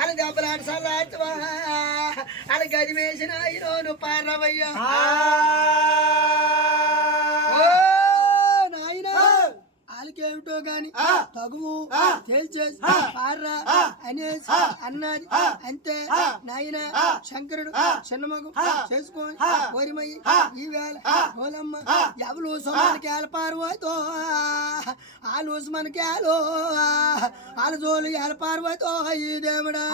అని దెబ్బలాట సల్లాడుతావా అని గది వేసిన ఈరోజు పారవయ్యా నాయనా వాళ్ళకేమిటో గాని తగువు తేల్చేసి పార్రా అనేసి అన్నది అంతే నాయన శంకరుడు చిన్నమగం చేసుకొని కోరిమయ్యి ఈవేళ ఓలమ్మ ఎవరు సొమ్మనికి ఏలపారుతో వాళ్ళు మనకి ఏలో వాళ్ళ జోలు ఏలపారుతో ఈ దేవుడా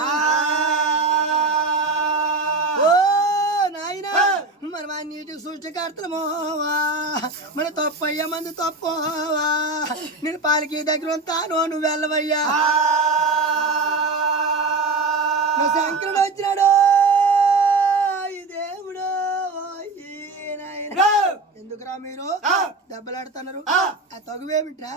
మరి మా నీటి సృష్టికర్తలమోవా మన తప్పయ్యా మంది తప్పవా నేను పాలకి దగ్గర ఉంటాను నువ్వు వెళ్ళవయ్యా శంకరుడు వచ్చినాడు ఈ దేవుడు ఎందుకురా మీరు దెబ్బలాడుతున్నారు ఆ తగువేమిట్రా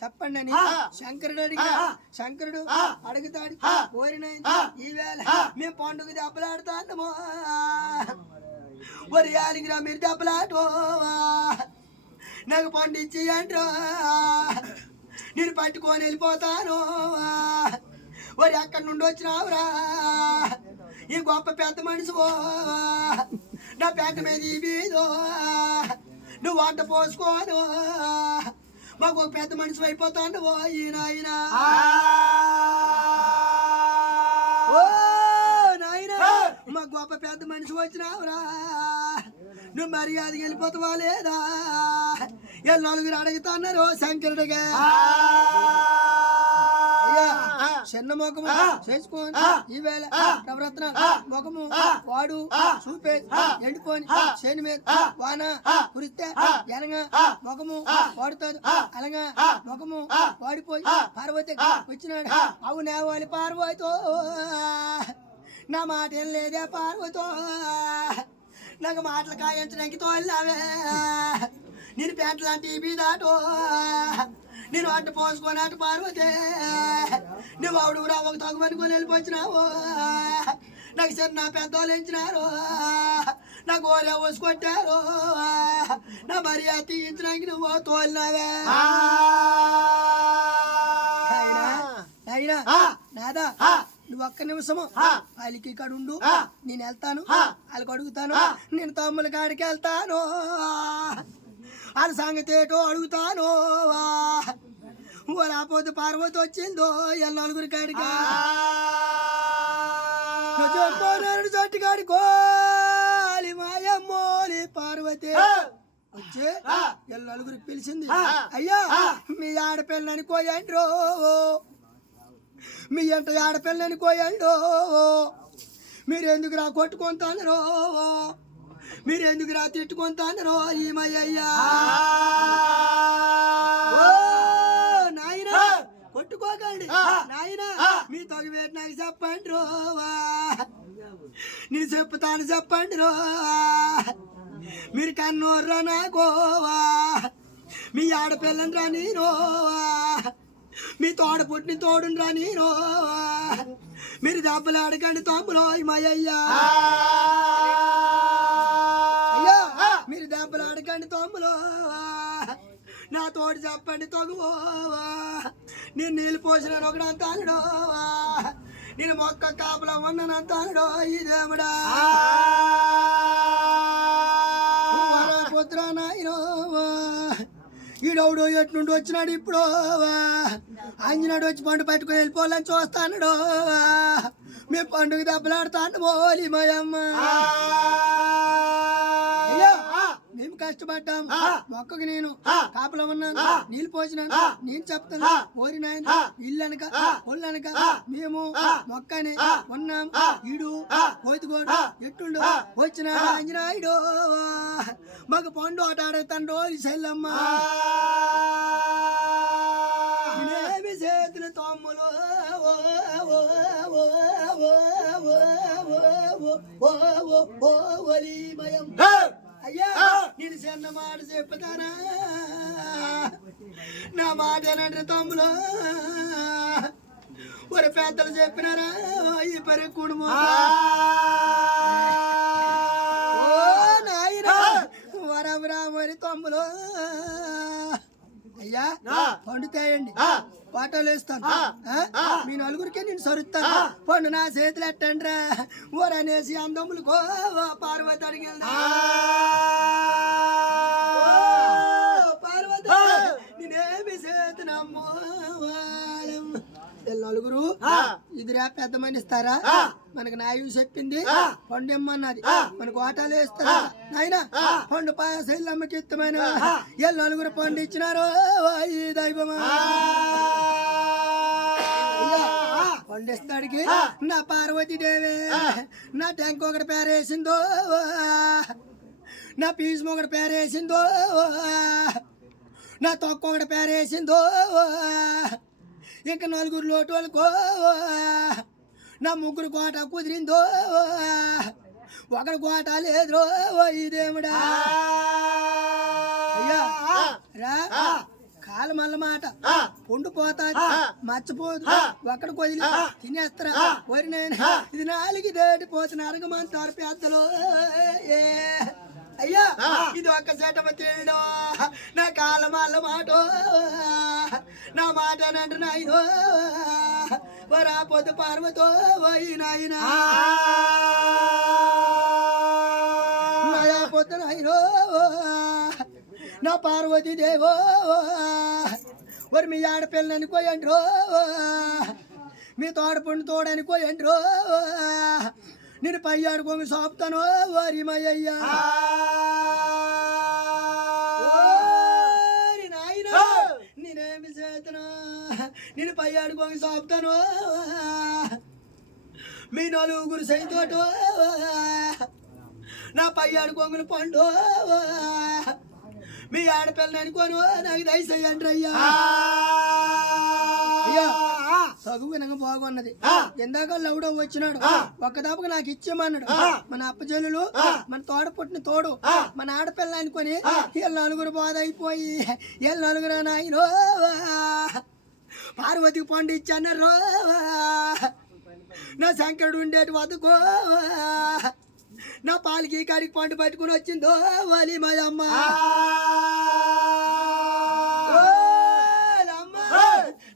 చెప్పండి అని శంకరుడు అడిగా శంకరుడు అడుగుతాడు కోరినైంది ఈవేళ మేము పండుగ దెబ్బలాడుతాము ఒరి ఆలిగిరా మీరు దెబ్బలాటో నాకు పండించి అంట్రా నేను పట్టుకొని వెళ్ళిపోతాను ఒరి అక్కడి నుండి వచ్చినావురా ఈ గొప్ప పెద్ద మనిషివో నా పెద్ద మీద ఈ బీదో నువ్వు వంట పోసుకోను మాకు ఒక పెద్ద మనిషి అయిపోతాను ఈయన మా గొప్ప పెద్ద మనిషి వచ్చినావురా నువ్వు మర్యాదకి వెళ్ళిపోతావా లేదా నలుగురు అడుగుతున్నారు శంకరుడిగా చిన్న ముఖము చేసుకొని ఈవేళ నవరత్నాలు ముఖము వాడు చూపే ఎండిపోని శని మీద వాన కురిస్తే ఎనగా ముఖము వాడుతాడు అలాగా ముఖము వాడిపోయి పార్వతి వచ్చినాడు అవునే వాళ్ళు పార్వతితో నా మాట ఏం లేదే పార్వతో నాకు మాటలు కాయించడానికి తోలావే నేను పెంట లాంటి బీదాటో నేను అట్టు పోసుకొని అటు పార్వతే నువ్వు ఆవిడ ఒక తగ్గుమనుకొని వెళ్ళిపోచ్చినావు నాకు చిన్న పెద్దోళ్ళు ఎంచినారు నాకు ఓరే పోసుకొట్టారు నా మర్యాద తీయించడానికి నువ్వు తోలినావే అయినా నాదా నువ్వు ఒక్క నిమిషము వాళ్ళకి ఇక్కడ ఉండు నేను వెళ్తాను వాళ్ళకి అడుగుతాను నేను తమ్ముల కాడికి వెళ్తాను వాళ్ళ సంగతి ఏటో అడుగుతాను రాపోతే పార్వతి వచ్చిందో నలుగురి కాడికి చట్టు కాడికోలి మాయమ్మోలి పార్వతి వచ్చి నలుగురికి పిలిచింది అయ్యా మీ ఆడపిల్లని కోయండ్రో మీ ఎంట ఆడపిల్లని కోయండో మీరు ఎందుకు రా కొట్టుకుంటానరో మీరు ఎందుకు రా తిట్టుకుంటానరో ఈమయ్యా నాయన కొట్టుకోకండి నాయన మీ తొగవేటి నాకు చెప్పండి రోవా నేను చెప్తాను చెప్పండి రో మీరు కన్నోర్రా నాకోవా మీ ఆడపిల్లని రా నీరోవా మీ తోడ పుట్టిన తోడుని రా నీరో మీరు దెబ్బలు అడగండి తమ్ములో మయ్యా అయ్యా మీరు దెబ్బలు అడగండి తమ్ములో నా తోడు చెప్పండి తగువోవా నేను నీళ్ళు పోసిన ఒకడంతానుడో నేను మొక్క కాపులో ఉన్నానంతానుడో ఈ దేవుడా పుత్ర నాయనో ఈడవుడు ఎట్నుండి వచ్చినాడు ఇప్పుడు ఆంజనాడు వచ్చి పండు పట్టుకుని వెళ్ళిపోవాలని చూస్తాడు మేము పండుగ దెబ్బలాడుతాను ఓలి మాయమ్మ మేము కష్టపడ్డాం మొక్కకి నేను కాపలో ఉన్నాను నీళ్ళు పోసినాను నేను చెప్తాను ఓరినాయన ఇల్లనక ఒళ్ళనక మేము మొక్కని ఉన్నాం ఈడు కోతిగోడు ఎట్టుండు వచ్చిన ఆంజనాయుడు మాకు పండు ఆట ఆడుతాండో ఈ చెల్లమ్మ నేమి చేతులు తమ్ములు ఓలీమయం అయ్యా నేను చిన్న మాట చెప్తానా నా మాట ఏనంటే తమ్ములు ఒరి పెద్దలు చెప్పినారా ఈ పరి కుటుంబం నాయన వరవరా మరి తమ్ములు అయ్యా పండుతాయండి వాటాలు వేస్తాను మీ నలుగురికి నేను సరుస్తాను పండు నా చేతులు ఎట్టండ్రా ఊరనేసి అందములు కో పార్వతి అడిగింది పార్వతి నేనేమి చేతునమ్మో నలుగురు ఇదిరా పెద్ద మని ఇస్తారా మనకు నాయు చెప్పింది పండు ఇమ్మన్నది మనకు వాటాలు వేస్తారా నాయన పండు పాసమ్మకి ఇత్తమైన నలుగురు పండు ఇచ్చినారు ఈ దైవమా పండిస్తాడికి నా పార్వతి దేవే నా ట్యాంక్ ఒకటి పేరేసిందో నా పీస్ ఒకటి పేరేసిందో నా తొక్క ఒకటి పేరేసిందో ఇంకా నలుగురు లోటు వాళ్ళకో నా ముగ్గురు కోట కుదిరిందో ఒకటి కోట లేదురో ఇదేముడా అయ్యా రా కాలు మల్ల మాట పొండిపోతాది మర్చిపోదు ఒక్కడికి వదిలి తినేస్తారా వరి నేను ఇది నాలుగు దేటిపోతున్న అరగమంటారు పెద్దలు అయ్యా ఇది ఒక్క సెటమ తేడో నా కాల మల్ల మాట నా మాట నంటు నాయనో వరా పొద్దు పార్వతో పోయి నాయన పొద్దు నాయనో నా పార్వతి దేవో వరి మీ ఆడపిల్లని అనుకోయండ్రో మీ తోడపండు తోడనుకోయండ్రో నేను పై ఆడుకోమి సాపుతాను వారి మయ్యా నాయన నేనేమి చేతను నేను పై ఆడుకోమి సాపుతాను మీ నలుగురు సైతోటో నా పై ఆడుకోములు పండు మీ ఆడపిల్లని అనుకోను నాకు దయచేయండి అయ్యా అయ్యా చదువు వినగా బాగున్నది ఎందాక లౌడో వచ్చినాడు ఒక్కదాపుగా నాకు ఇచ్చేమన్నాడు మన అప్పచెల్లులు మన తోడ పుట్టిన తోడు మన ఆడపిల్ల అనుకొని వీళ్ళ నలుగురు బాధ అయిపోయి వీళ్ళ నలుగురు నాయనో పార్వతికి పండు ఇచ్చన్నారు నా శంకరుడు ఉండేటి వదుకో నా పాలకి కాడికి పండు పట్టుకుని వచ్చిందో వాలి మా అమ్మ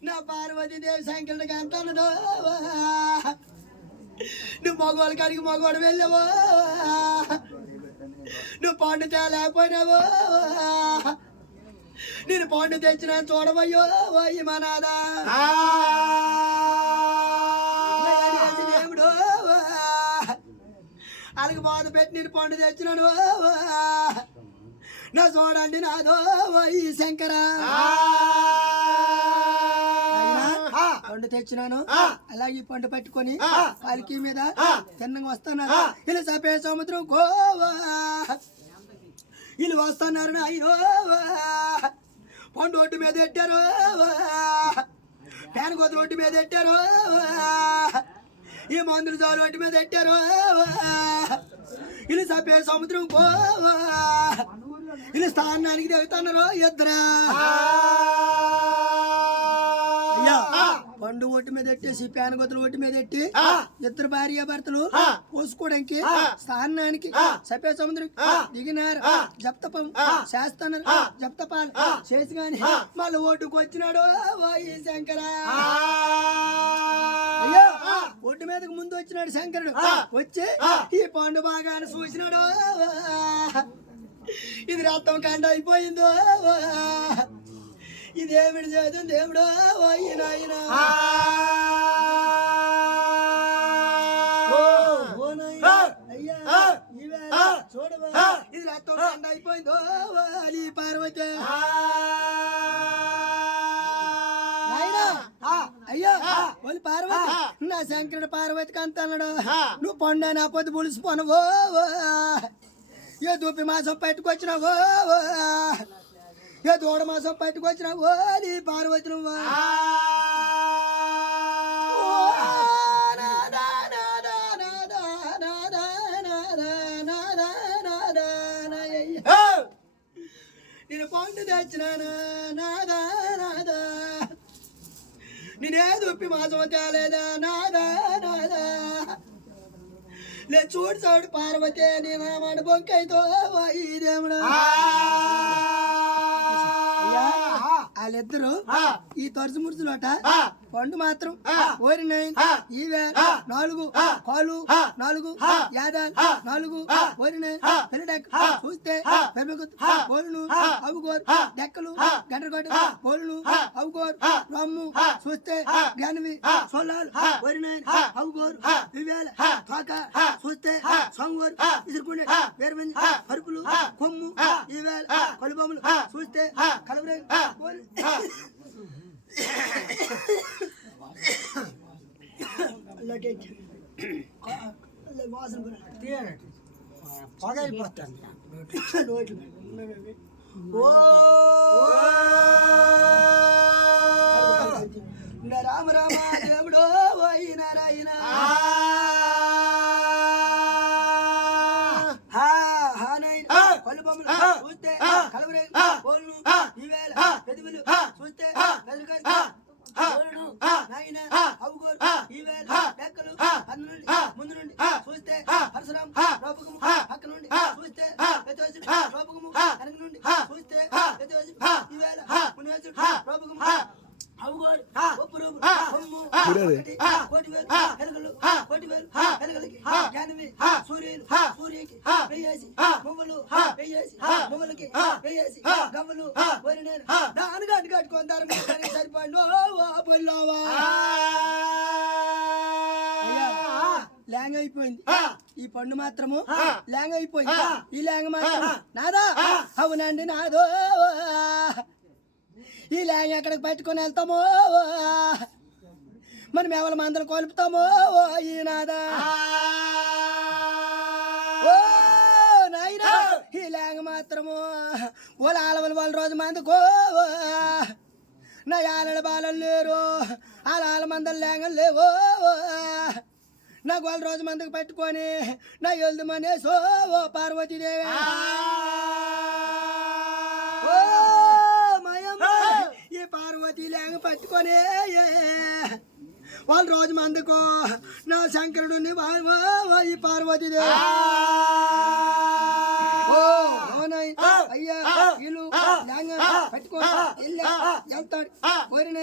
నా పార్వతి దేవి శంకరుడికి ఎంత అన్నదో నువ్వు మగవాళ్ళ కాడికి మగవాడు వెళ్ళావో నువ్వు పండు తేలేకపోయినావో నేను పండు తెచ్చిన చూడవయ్యో పోయి మా నాదా దేవుడు అలాగే బాధ పెట్టి నేను పండు తెచ్చినాను నా చూడండి నాదో పోయి శంకరా పండు తెచ్చినాను అలాగే పండు పట్టుకొని పాలకి మీద తిన్నంగా వస్తున్నారు ఇలా సపే సముద్రం గోవా వీళ్ళు వస్తున్నారు అయ్యో పండు ఒడ్డు మీద పెట్టారు పేన కొత్త ఒడ్డు మీద పెట్టారు ఈ మందులు జోరు ఒడ్డు మీద పెట్టారు వీళ్ళు సపే సముద్రం గోవా వీళ్ళు స్థానానికి దిగుతున్నారు ఇద్దరా పండు ఒట్టి మీద ఎట్టేసి పేనగొత్తలు ఒట్టి మీద ఎట్టి ఇద్దరు భార్య భర్తలు పోసుకోవడానికి స్థానానికి సపే సముద్రం దిగినారు జప్తపం చేస్తున్నారు జప్తపాలు చేసి గాని మళ్ళీ ఓటుకు వచ్చినాడు ఓయి శంకర అయ్యో ఒడ్డు మీదకి ముందు వచ్చినాడు శంకరుడు వచ్చి ఈ పండు బాగా చూసినాడు ఇది రక్తం కండ అయిపోయిందో ఇదేమిడి చేద్దాం దేవుడు నాయన అయ్యా చూడవా ఇది రక్తం కండ అయిపోయిందో అది పార్వతి అయ్యో వాళ్ళు పార్వతి నా శంకరుడు పార్వతికి అంత అన్నాడు నువ్వు పండు నా పొద్దు పులిసిపోనవో ఏ దూపి మాసం పెట్టుకొచ్చినావో ఏ దూడ మాసం పట్టుకొచ్చినావో నీ పార్వతి నువ్వా నేను పండు తెచ్చినాను నాదా నాదా నేనే దూపి మాసం తేలేదా నాదా నాదా లే చూడు చూడు పార్వతి నేను మాట బొంకైతో ఈ దేవుడా వాళ్ళిద్దరు ఈ తొరసి మురుసులోట పండు మాత్రం ఓరినాయి ఈవే 4 కాలు 4 యాదాలు 4 ఓరినాయి పెరిడెక్ చూస్తే పెరుగు బోలును అవుగోరు డెక్కలు గంటగొడ్డ బోలును అవుగోరు రమ్ము చూస్తే గనవి సోలాలు ఓరినాయి అవుగోరు ఇవేల తోక చూస్తే సొంగోరు ఇసురుకునే వేరుమంది పరుపులు కొమ్ము ఈవేల కొలుబొమ్మలు చూస్తే కలవరే వాసన పొగైపోతాను రామ రామ దేవుడో ఓయి నారాయణ కొలుబొమ్మలు చూస్తే కలవరే బోళ్ళు ఈవేళ పెదవులు చూస్తే నాయన అవుగోరు ఈవేళ డెక్కలు ముందు నుండి చూస్తే పరశురాం రూపకము పక్క నుండి చూస్తే పెద్దవసుడు రూపకము వెనక నుండి చూస్తే పెద్దవసుడు ఈవేళ మునివసుడు రూపకము అవుగోరు ఒప్పు రూపు కొమ్ము కోటివేలు వెలుగులు కోటివేలు వెలుగులకి జ్ఞానమి సూర్యులు సూర్యకి వెయ్యేసి మువ్వలు వెయ్యేసి మువ్వలకి వెయ్యేసి గవ్వలు వరినేరు దానికి అడ్డు కట్టుకుంటారు సరిపండు పొల్లోవా లాంగ్ అయిపోయింది ఈ పండు మాత్రము లాంగ్ అయిపోయింది ఈ లాంగ్ మాత్రం నాదా అవునండి నాదో ఈ లాంగ్ ఎక్కడికి పట్టుకొని వెళ్తామో మనం ఎవరి మందలు కొలుపుతామో ఈ నాదా ఓ నాయనా ఈ లాంగ్ మాత్రము వాళ్ళ ఆలవలు వాళ్ళ రోజు మందుకో నా ఆలల బాలలు లేరు ఆల మందలు లాంగలు లేవో నాకు వాళ్ళ రోజు మందుకు పెట్టుకొని నా వెళ్దామనే సో ఓ పార్వతీదేవి ఓ మాయమ్మ ఈ పార్వతీ లేక పట్టుకొని వాళ్ళ రోజు మందుకు నా శంకరుడు ఈ పార్వతీదేవి అయ్యా వీళ్ళు లేంగ పట్టుకొని వెళ్తాడు కోరిన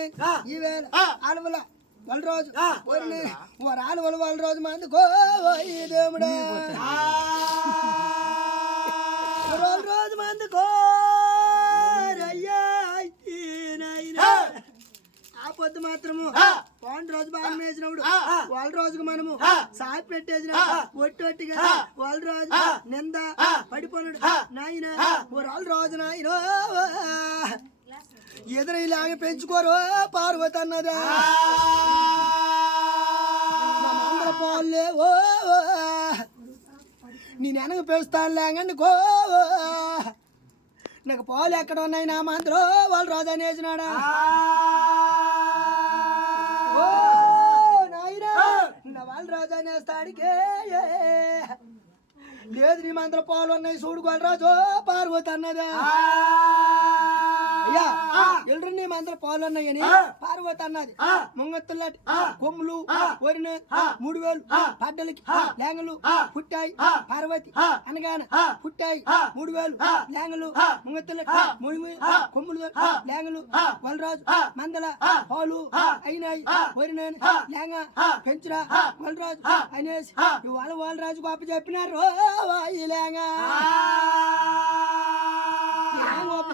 ఈ వేళ ఆడవల వాళ్ళ రోజు కోరిన వారు వాళ్ళ రోజు మందుకో ఈ దేవుడు రోజు మందుకో అయ్యా ఆ పొద్దు మాత్రము పౌండ్ రోజు బాగా వేసినప్పుడు వాళ్ళ రోజుకు మనము సాపి పెట్టేసిన ఒట్టొట్టిగా వాళ్ళ రోజు నింద పడిపోనాడు నాయన వాళ్ళ రోజు నాయన ఎదురు ఇలాగే పెంచుకోరు పార్వతి అన్నదా పోలే ఓ నేను వెనక పెంచుతాను లేకండి కో నాకు పాలు ఎక్కడ ఉన్నాయి నా మంత్రం వాళ్ళ రోజు అనేసినాడా ఓ నాయనా నా వాళ్ళ రోజు అనేస్తాడికే లేదు నీ మంత్రం పాలు ఉన్నాయి చూడుకోవాలి రాజు పార్వతి అన్నదా అయ్యా ఎల్లు నీ మంత్రం పాలు ఉన్నాయని పార్వతి అన్నది ముంగత్తులాంటి కొమ్ములు వరిన 3000 పడ్డలకి లేంగలు పుట్టాయి పార్వతి అనగాన పుట్టాయి 3000 లేంగలు ముంగత్తులాంటి కొమ్ములు లేంగలు వలరాజు మందల పాలు అయినాయి వరిన లేంగ పెంచురా వలరాజు అనేసి వాళ్ళరాజు గొప్ప చెప్పినారు ఈ లేంగ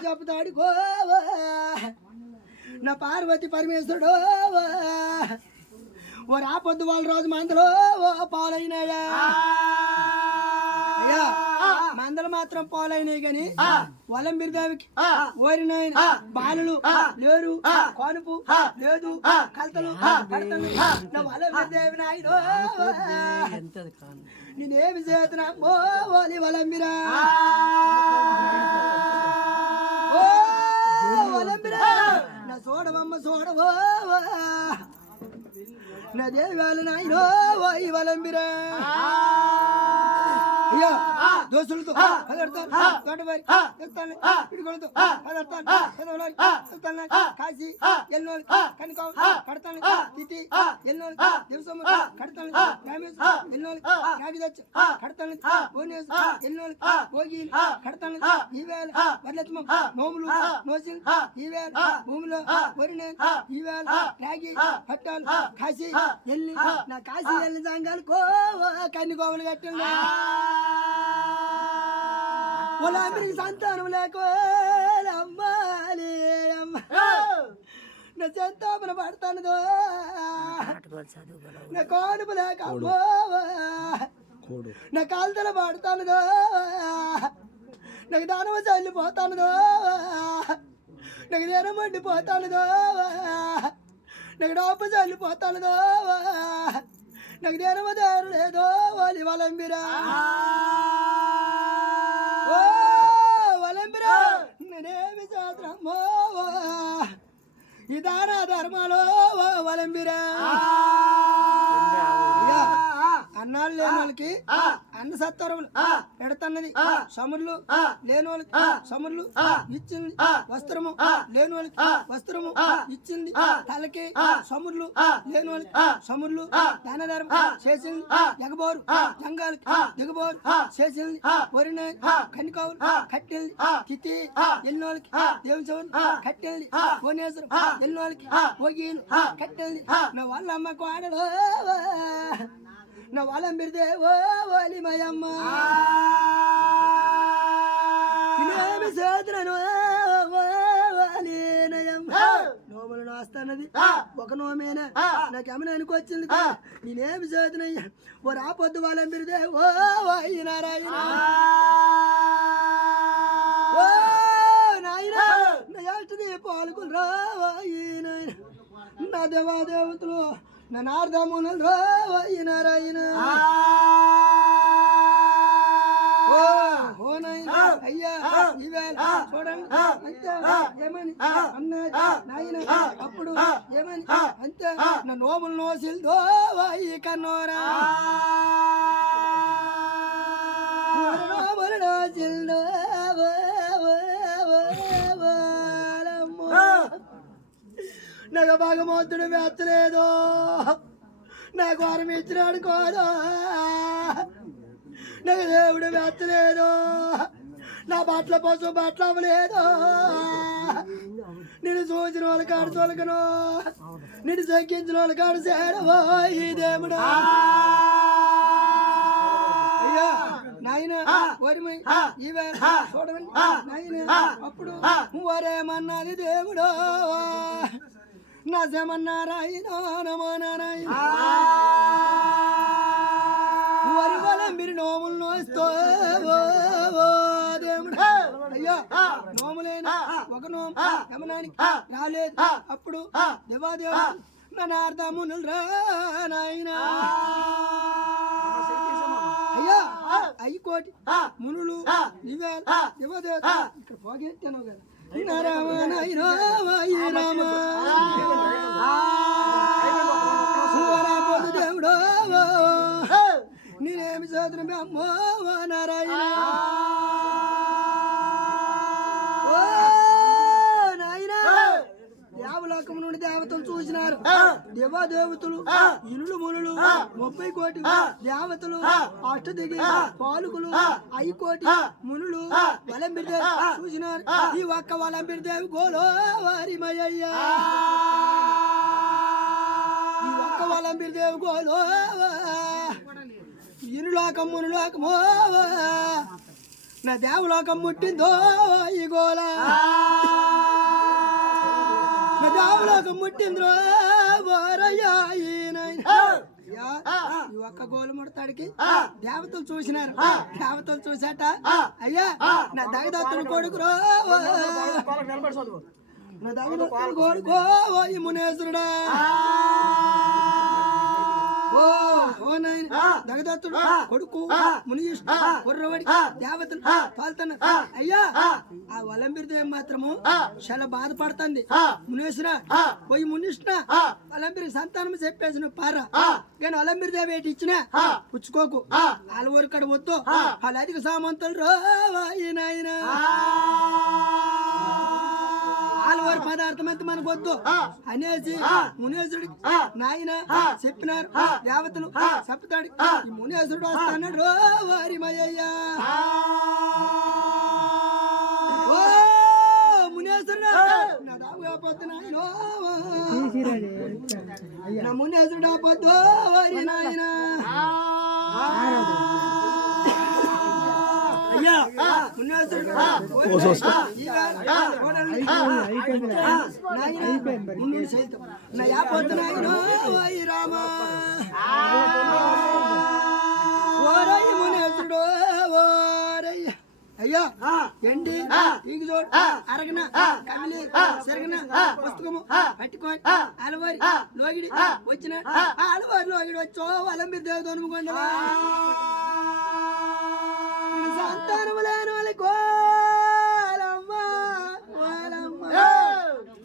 చెప్తాడు గో నా పార్వతి పరమేశ్వరుడు ఓ రాపొద్దు వాళ్ళ రోజు మందలు పాలైనాయా అయ్యా మందలు మాత్రం పాలైనాయి గాని వలంబిరి దేవికి ఓరిన బాలులు లేరు కానుపు లేదు కలతలు కడతలు నా వలంబిరి దేవి నాయుడు నేనేమి చేతున్నా ఓలి వలంబిరా నా చూడవమ్మ చూడవో నా దేవాలు నాయనో వలంబిరా అయ్యా దోస్తులతో పదార్థాలు తోటవారి చెప్తాను పిడిగొలతో పదార్థాలు చదవలారి చెప్తాను కాశీ ఎన్నోళ్ళు కనికావు కడతాను తిథి ఎన్నోళ్ళు దివసము కడతాను రామేశ్వర ఎన్నోళ్ళు రాగిదచ్చ కడతాను భువనేశ్వర ఎన్నోళ్ళు భోగిలు కడతాను ఈవేళ వరలక్ష్మం నోములు నోసిలు ఈవేళ భూమిలో వరినే ఈవేళ రాగి పట్టాలు కాశీ ఎల్లి నా కాశీ ఎల్లి సంఘాలు కో కన్నికోవలు కట్టింది వాళ్ళందరికి సంతానం లేకోమ్మాలి అమ్మ నా సంతాపన పడతానుదో నా కోడుపు లేక నా కాలుతల పడతానుదో నాకు దానవ చల్లిపోతానుదో నాకు దేనం మండిపోతానుదో నాకు డబ్బు చల్లిపోతానుదో నాకు దేనమ దారు లేదో వాళ్ళు వలంబిరా ఓ వలంబిరా నేనేమి శాస్త్రమ్మో ఈ దాన ధర్మాలో వలంబిరా అన్నాళ్ళు లేని వాళ్ళకి అన్న సత్వరములు పెడతన్నది సముర్లు లేని వాళ్ళకి సముర్లు ఇచ్చింది వస్త్రము లేని వాళ్ళకి వస్త్రము ఇచ్చింది తలకి సముర్లు లేని వాళ్ళకి సముర్లు దానధర్మం చేసింది ఎగబోరు జంగాలకి దిగబోరు చేసింది వరిన కనికావులు కట్టెల్ది తిథి ఎన్ని వాళ్ళకి దేవచవన్ కట్టెల్ది భువనేశ్వరం ఎన్ని వాళ్ళకి భోగిలు కట్టెల్ది నా వాళ్ళ అమ్మకు ఆడలో నా వాళ్ళం బిరిదే ఓ ఓలి మయమ్మ నేనేమి చేతులను నోములు నాస్తున్నది ఒక నోమేనా నాకేమైనా అనుకొచ్చింది నేనేమి చేతునయ్యా ఓ రాపొద్దు వాళ్ళం బిరిదే ఓ నారాయణ ఓ నాయన నా ఎల్టది పాలుకులు రా నాయన నా దేవాదేవతలు నా నారదమునులు రాయన ఓ నాయన అయ్యా ఈవేళ చూడండి అంతే ఏమని అన్నది నాయన అప్పుడు ఏమని అంతే నా నోములు నోసిల్దో ఈ కన్నోరా నోములు నోసిల్దో నాకు భగవంతుడు మెచ్చలేదు నాకు వరం ఇచ్చినాడు కోదో నాకు దేవుడు మెచ్చలేదు నా బట్టల కోసం బట్టలు అవ్వలేదు నిన్ను చూసిన వాళ్ళ కాడు తొలగను నిన్ను తగ్గించిన వాళ్ళ కాడు చేరవో ఈ దేవుడు అయ్యా నాయన వరిమై ఈవేళ చూడవండి నాయన అప్పుడు వరేమన్నది దేవుడు నజమన్నారాయణ నమో నారాయణ వరి వలం మీరు నోములు నోస్తూ దేవుడు అయ్యా నోములేనా ఒక నోము గమనానికి రాలేదు అప్పుడు దేవాదేవుడు మన అర్థమునులు రా నాయన అయ్యా అయ్యి కోటి మునులు దివ్యాలు దేవాదేవత ఇక్కడ పోగెట్టాను కదా దేవుడు నేనేమి చదువు అమ్మో నారాయణ నాయన దేవలోకము నుండి దేవతలు చూసినారు దేవాదేవతలు ఇనులు మునులు 30 కోటి దేవతలు అష్టదిగి పాలుకులు 5 కోటి మునులు వలంబిరిదేవి చూసినారు ఈ ఒక్క వలంబిరిదేవి గోలో వారిమయ్యా ఈ ఒక్క వలంబిరిదేవి గోలో ఇనులోకం మునులోకమో నా దేవలోకం ముట్టిందో ఈ గోల నా దేవలోకం ముట్టిందో బోరయ్యా ఈ ఒక్క గోలు ముడతాడికి దేవతలు చూసినారు దేవతలు చూసాట అయ్యా నా దగదత్తుడు కొడుకురో నా దగదత్తుడు కొడుకో ఈ మునేశ్వరుడా ఓ నాయన దగదత్తుడు కొడుకు మునిష్ఠ కుర్రవాడి దేవతలు పాల్తన్న అయ్యా ఆ వలంబిరిదేవి మాత్రము చాలా బాధపడుతుంది మునేశ్వర పోయి మునిష్ఠ వలంబిరి సంతానం చెప్పేసి నువ్వు పారా కానీ వలంబిరిదేవి ఏంటి ఇచ్చినా పుచ్చుకోకు వాళ్ళ ఊరు కడ వద్దు వాళ్ళ అధిక సామంతులు రావాయి నాయన ఆలవారి పదార్థం అయితే మనకు వద్దు అనేసి మునేశ్వరుడికి నాయన చెప్పినారు దేవతలు చెప్తాడు ఈ మునేశ్వరుడు వస్తాడు రోవారి మయ్యా ఓ మునేశ్వరుడు నా దావుగా పొద్దు నాయన నా మునేశ్వరుడు పొద్దు వారి నాయన అయ్యా ఎండి ఈగ చూడు అరగన కమిలి సెరగన పుస్తకము పట్టుకొని అలవారి లోగిడి వచ్చిన అలవారి లోగిడి వచ్చో వలంబి దేవత అనుకోండి సంతానము లేని వాళ్ళకి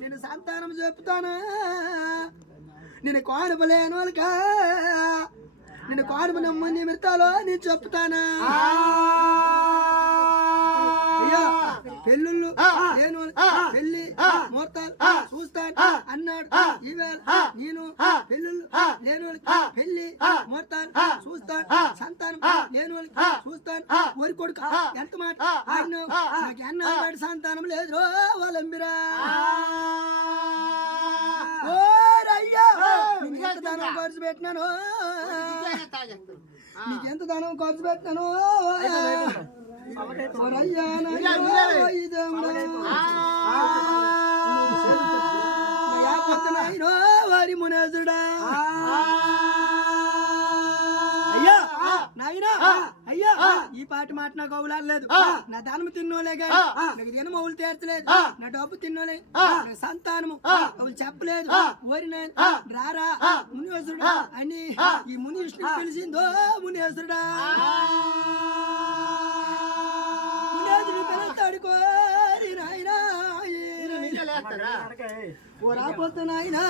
నేను సంతానం చెప్తానా నేను కానుపు లేని వాళ్ళకా నేను కానుపు నమ్మని మిడతాలో నేను చెప్తానా అయ్యా పెళ్ళిళ్ళు లేని పెళ్లి ముహూర్తాలు చూస్తాను అన్నాడు ఈవేళ నేను పెళ్ళిళ్ళు లేని వాళ్ళకి పెళ్లి ముహూర్తాలు చూస్తాను సంతానం లేని వాళ్ళకి చూస్తాను ఒరి కొడుకు ఎంత మాట నాకు ఎన్నాడు సంతానం లేదు వాళ్ళంబిరా నీకెంత ధనం ఖర్చు పెట్టినాను నీకెంత ధనం ఖర్చు పెట్టినాను వారి మునేజుడా అయ్యా నాయనా అయ్యా ఈ పాట మాట నాకు అవులాడలేదు నా ధనము తిన్నోలే గాని నాకు దినం అవులు తీర్చలేదు నా డబ్బు తిన్నోలే సంతానము అవులు చెప్పలేదు ఓరి రారా మునివేశ్వరుడా అని ఈ మునిష్ఠుడు పిలిచిందో మునివేశ్వరుడా పిలుస్తాడుకోరి నాయనా రాపోతు నాయనా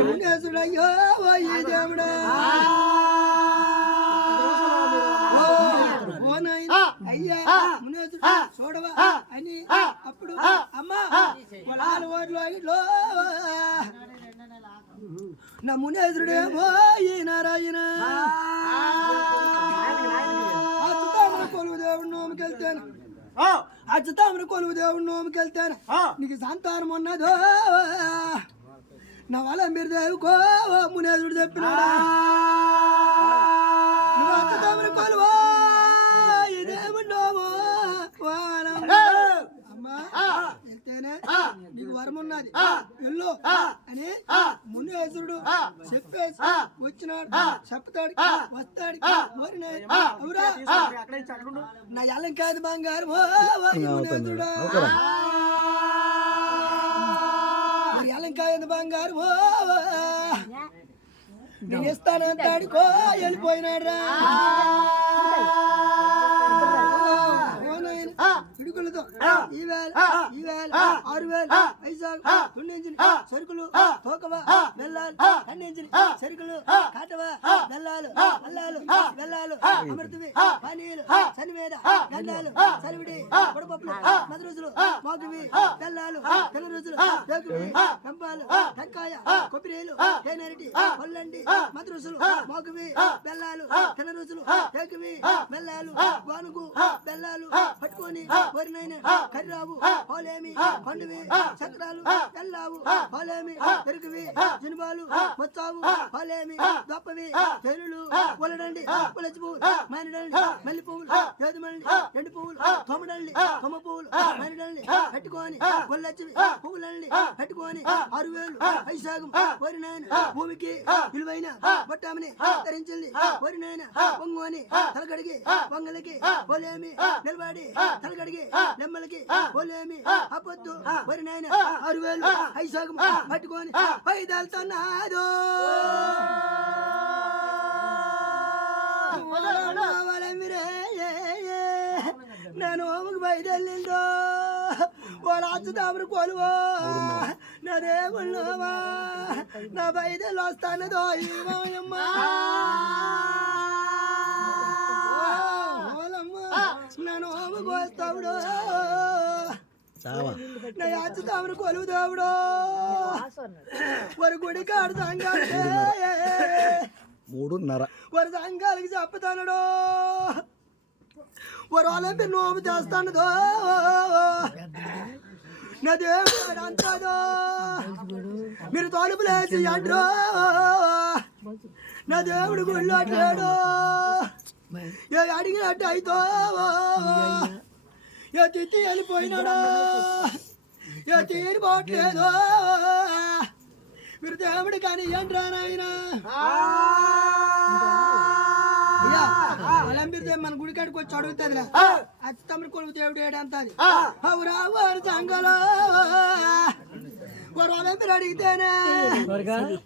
మునివేశ్వరుడు అయ్యో ఓ దేవుడా అయ్యా మునేశ్వరుడు చూడవా అని అప్పుడు అమ్మా ఓట్లు నా మునేశ్వరుడేమో ఈ నారాయణ అచ్చుతామర కొలువు దేవుడు నోముకెళ్తాను అచ్చుతామర కొలువు దేవుడు నోముకెళ్తాను నీకు సంతానం ఉన్నదో నా వాళ్ళ మీరు దేవుకో మునేశ్వరుడు చెప్పినాడు నువ్వు అచ్చుతామర కొలువా వెళ్తేనే నీకు వరం ఉన్నది వెళ్ళు అని మునేశ్వరుడు చెప్పేసి వచ్చినాడు చెప్తాడు వస్తాడు నా ఎల్లం కాదు బంగారం మునేశ్వరుడు ఎల్లం కాదు బంగారం నేను ఇస్తానంటాడుకో వెళ్ళిపోయినాడు రా పిడుగులతో ఈవేళ 6,000 వైజాగ్ తుండించిన సరుకులు తోకవ బెల్లాలు ఖండించిన సరుకులు కాటవ బెల్లాలు అల్లాలు బెల్లాలు అమృతవి పానీయులు సనివేద గండాలు సరివిడి పొడపప్పులు మధురుసులు మోగివి బెల్లాలు తెల్లరుసులు తోకివి పెంపాలు టెంకాయ కొబ్బరిలు తేనెరటి పల్లండి మధురుసులు మోగివి బెల్లాలు తెల్లరుసులు తోకివి బెల్లాలు గోనుగు బెల్లాలు పట్టుకొని వరినైన కర్రావు పోలేమి పండువి చక్రాలు ఎల్లావు పోలేమి పెరుగువి జనుబాలు మొత్తావు పోలేమి దొప్పవి తెరులు ఉలడండి ఉలచి మానిడండి మల్లి పువ్వులు వేదుమండి ఎండు పువ్వులు తొమ్మడండి కొమ్మ పువ్వులు మానిడండి పెట్టుకొని ఉల్లచ్చివి పువ్వులండి పెట్టుకొని 6,000 వైశాఖం వరినైన భూమికి విలువైన బొట్టామని ధరించింది వరినైన పొంగోని తలగడిగి పొంగలికి పోలేమి నిలబడి తలగడిగి నెమ్మలకి పోలేమి అప్పొద్దు వరి నాయన 6,000 వైశాఖం పట్టుకొని పైదలుతున్నాడు బయలుదేరిందో ఓ రాజు తామరు కొలువో నా దేవుళ్ళోవా నా బయలుదేరి వస్తానదో ఏమోయమ్మా నన్ను ఓమగోస్తావుడో నా యాచు తామరు కొలువు దేవుడో ఒక గుడి కాడు సంఘాలే 3:30 ఒక సంఘాలకి చెప్తానడో వాళ్ళ నోము చేస్తానదో నా దేవుడు అంతదో మీరు తలుపులేసి అండ్రో నా దేవుడు గుళ్ళో లేడు ఏ అడిగినట్టు అయితే ఏ తిత్తి వెళ్ళిపోయినాడో ఏ తీరిపోవట్లేదు మీరు దేవుడు కానీ ఏంట్రా నాయనా అలంబిరితే మన గుడి కాడికి వచ్చి అడుగుతుంది అచ్చి తమ్ముడు కొడుకు దేవుడు ఏడంతది రావు సంగలో అలంబిరి అడిగితేనే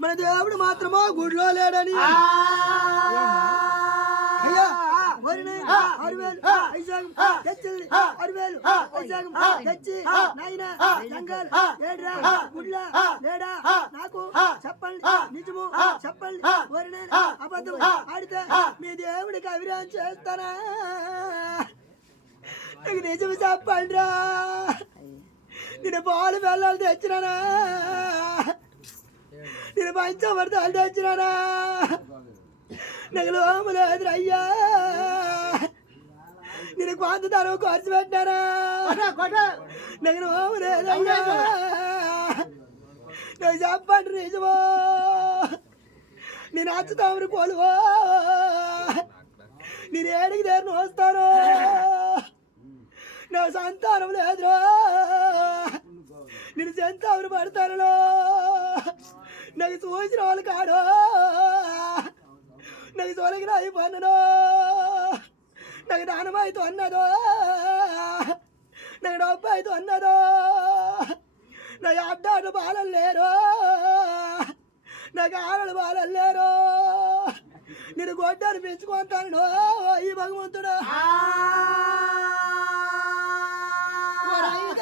మన దేవుడు మాత్రమో గుడిలో లేడని అయ్యా 6,000 ఐజాగం తెచ్చింది 6,000 ఐజాగం తెచ్చి నాయన జంగల్ ఏడ్రా గుడ్ల లేడా నాకు చెప్పండి నిజము చెప్పండి ఓరి అబద్ధం ఆడితే మీ దేవుడికి అవిరాం చేస్తానా నీకు నిజము చెప్పండి రా నేను పాలు బెల్లాలు తెచ్చినానా నేను పంచమర్తాలు తెచ్చినానా నాకు లోము లేదు అయ్యా నేను కొంత ధనం ఖర్చు పెట్టారా నాకు లోము లేదు అయ్యా నువ్వు చెప్పండి నిజమో నేను అచ్చుతామని కొలువో నేను ఏడికి దేని వస్తాను నా సంతానం లేదురా నేను సంతానం పడతాను నాకు చూసిన వాళ్ళు కాడు నాకు తొలగిన అయిపోయినో నాకు దానం అయితే అన్నదో నాకు డబ్బు అయితే అన్నదో నా అడ్డాడు బాలలు లేరు నాకు ఆడలు బాలలు లేరు నేను గొడ్డని పెంచుకుంటాను ఈ భగవంతుడు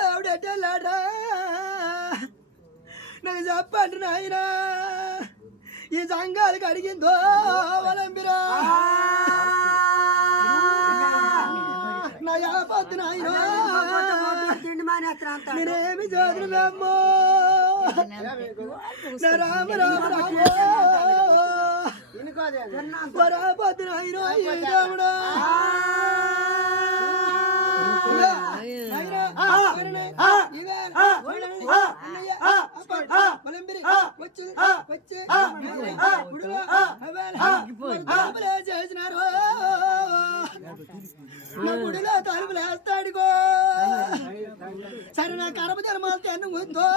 దేవుడు ఎట్టెళ్ళాడా నాకు చెప్పండి నాయనా ఈ సంఘాలకు అడిగిందో వలంబిరా నా యాపత్తు నాయన నేనేమి చదువులేమ్మో నా రామ రామ రామ వరాపత్తు నాయన ఈ దేవుడా చేసినారు నా గుడిలో తలుపులు వేస్తాడుకో సరే నా కరప ధర్మాలు తెన్ను ఉందో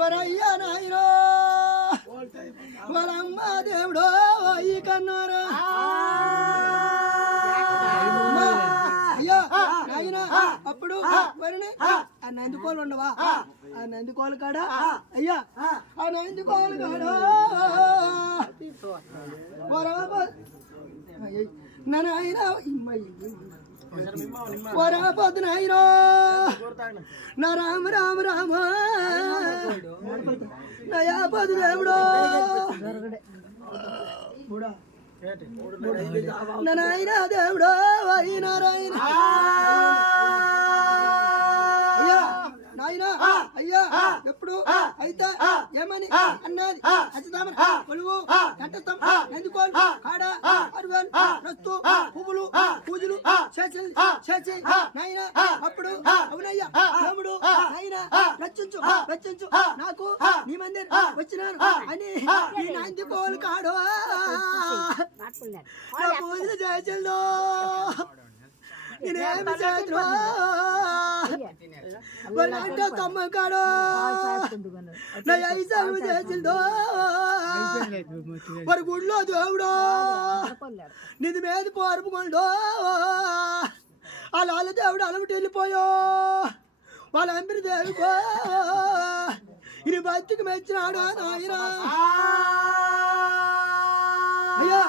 వరయ్యా నాయనో వరమ్మ దేవుడో ఈ కన్నారా అయ్యా నాయన అప్పుడు వరిని ఆ నందికోలు ఉండవా ఆ నందికోలు కాడ అయ్యా ఆ నందికోలు కాడ నాయన వరాపద్దు నాయన నా రామ రామ రామ నా యాపదు దేవుడో నాయన దేవుడో అయ్యి నారాయణ అయ్యా నాయన అయ్యా ఎప్పుడు అయితే ఏమని అన్నది అచ్చిదామని కొలువు కంటస్థం నందుకోలు కాడ అరువేలు రస్తు పువ్వులు పూజలు చేసి నాయన అప్పుడు అవునయ్యా రాముడు నాయన రచించు రచించు నాకు నీ మందిర్ వచ్చినాను అని ఈ నందికోలు కాడు నా పూజలు చేసిందో నేనేమి చేతులు వాళ్ళంటే తమ్మ కాడు నా ఐసాము చేసిందో మరి గుడిలో దేవుడు నిధి మీద పోరుపుకోండు వాళ్ళ దేవుడు అలవిటి వెళ్ళిపోయో వాళ్ళ అంబిరి దేవుకో ఇది బతికి మెచ్చినాడు ఆయన అయ్యా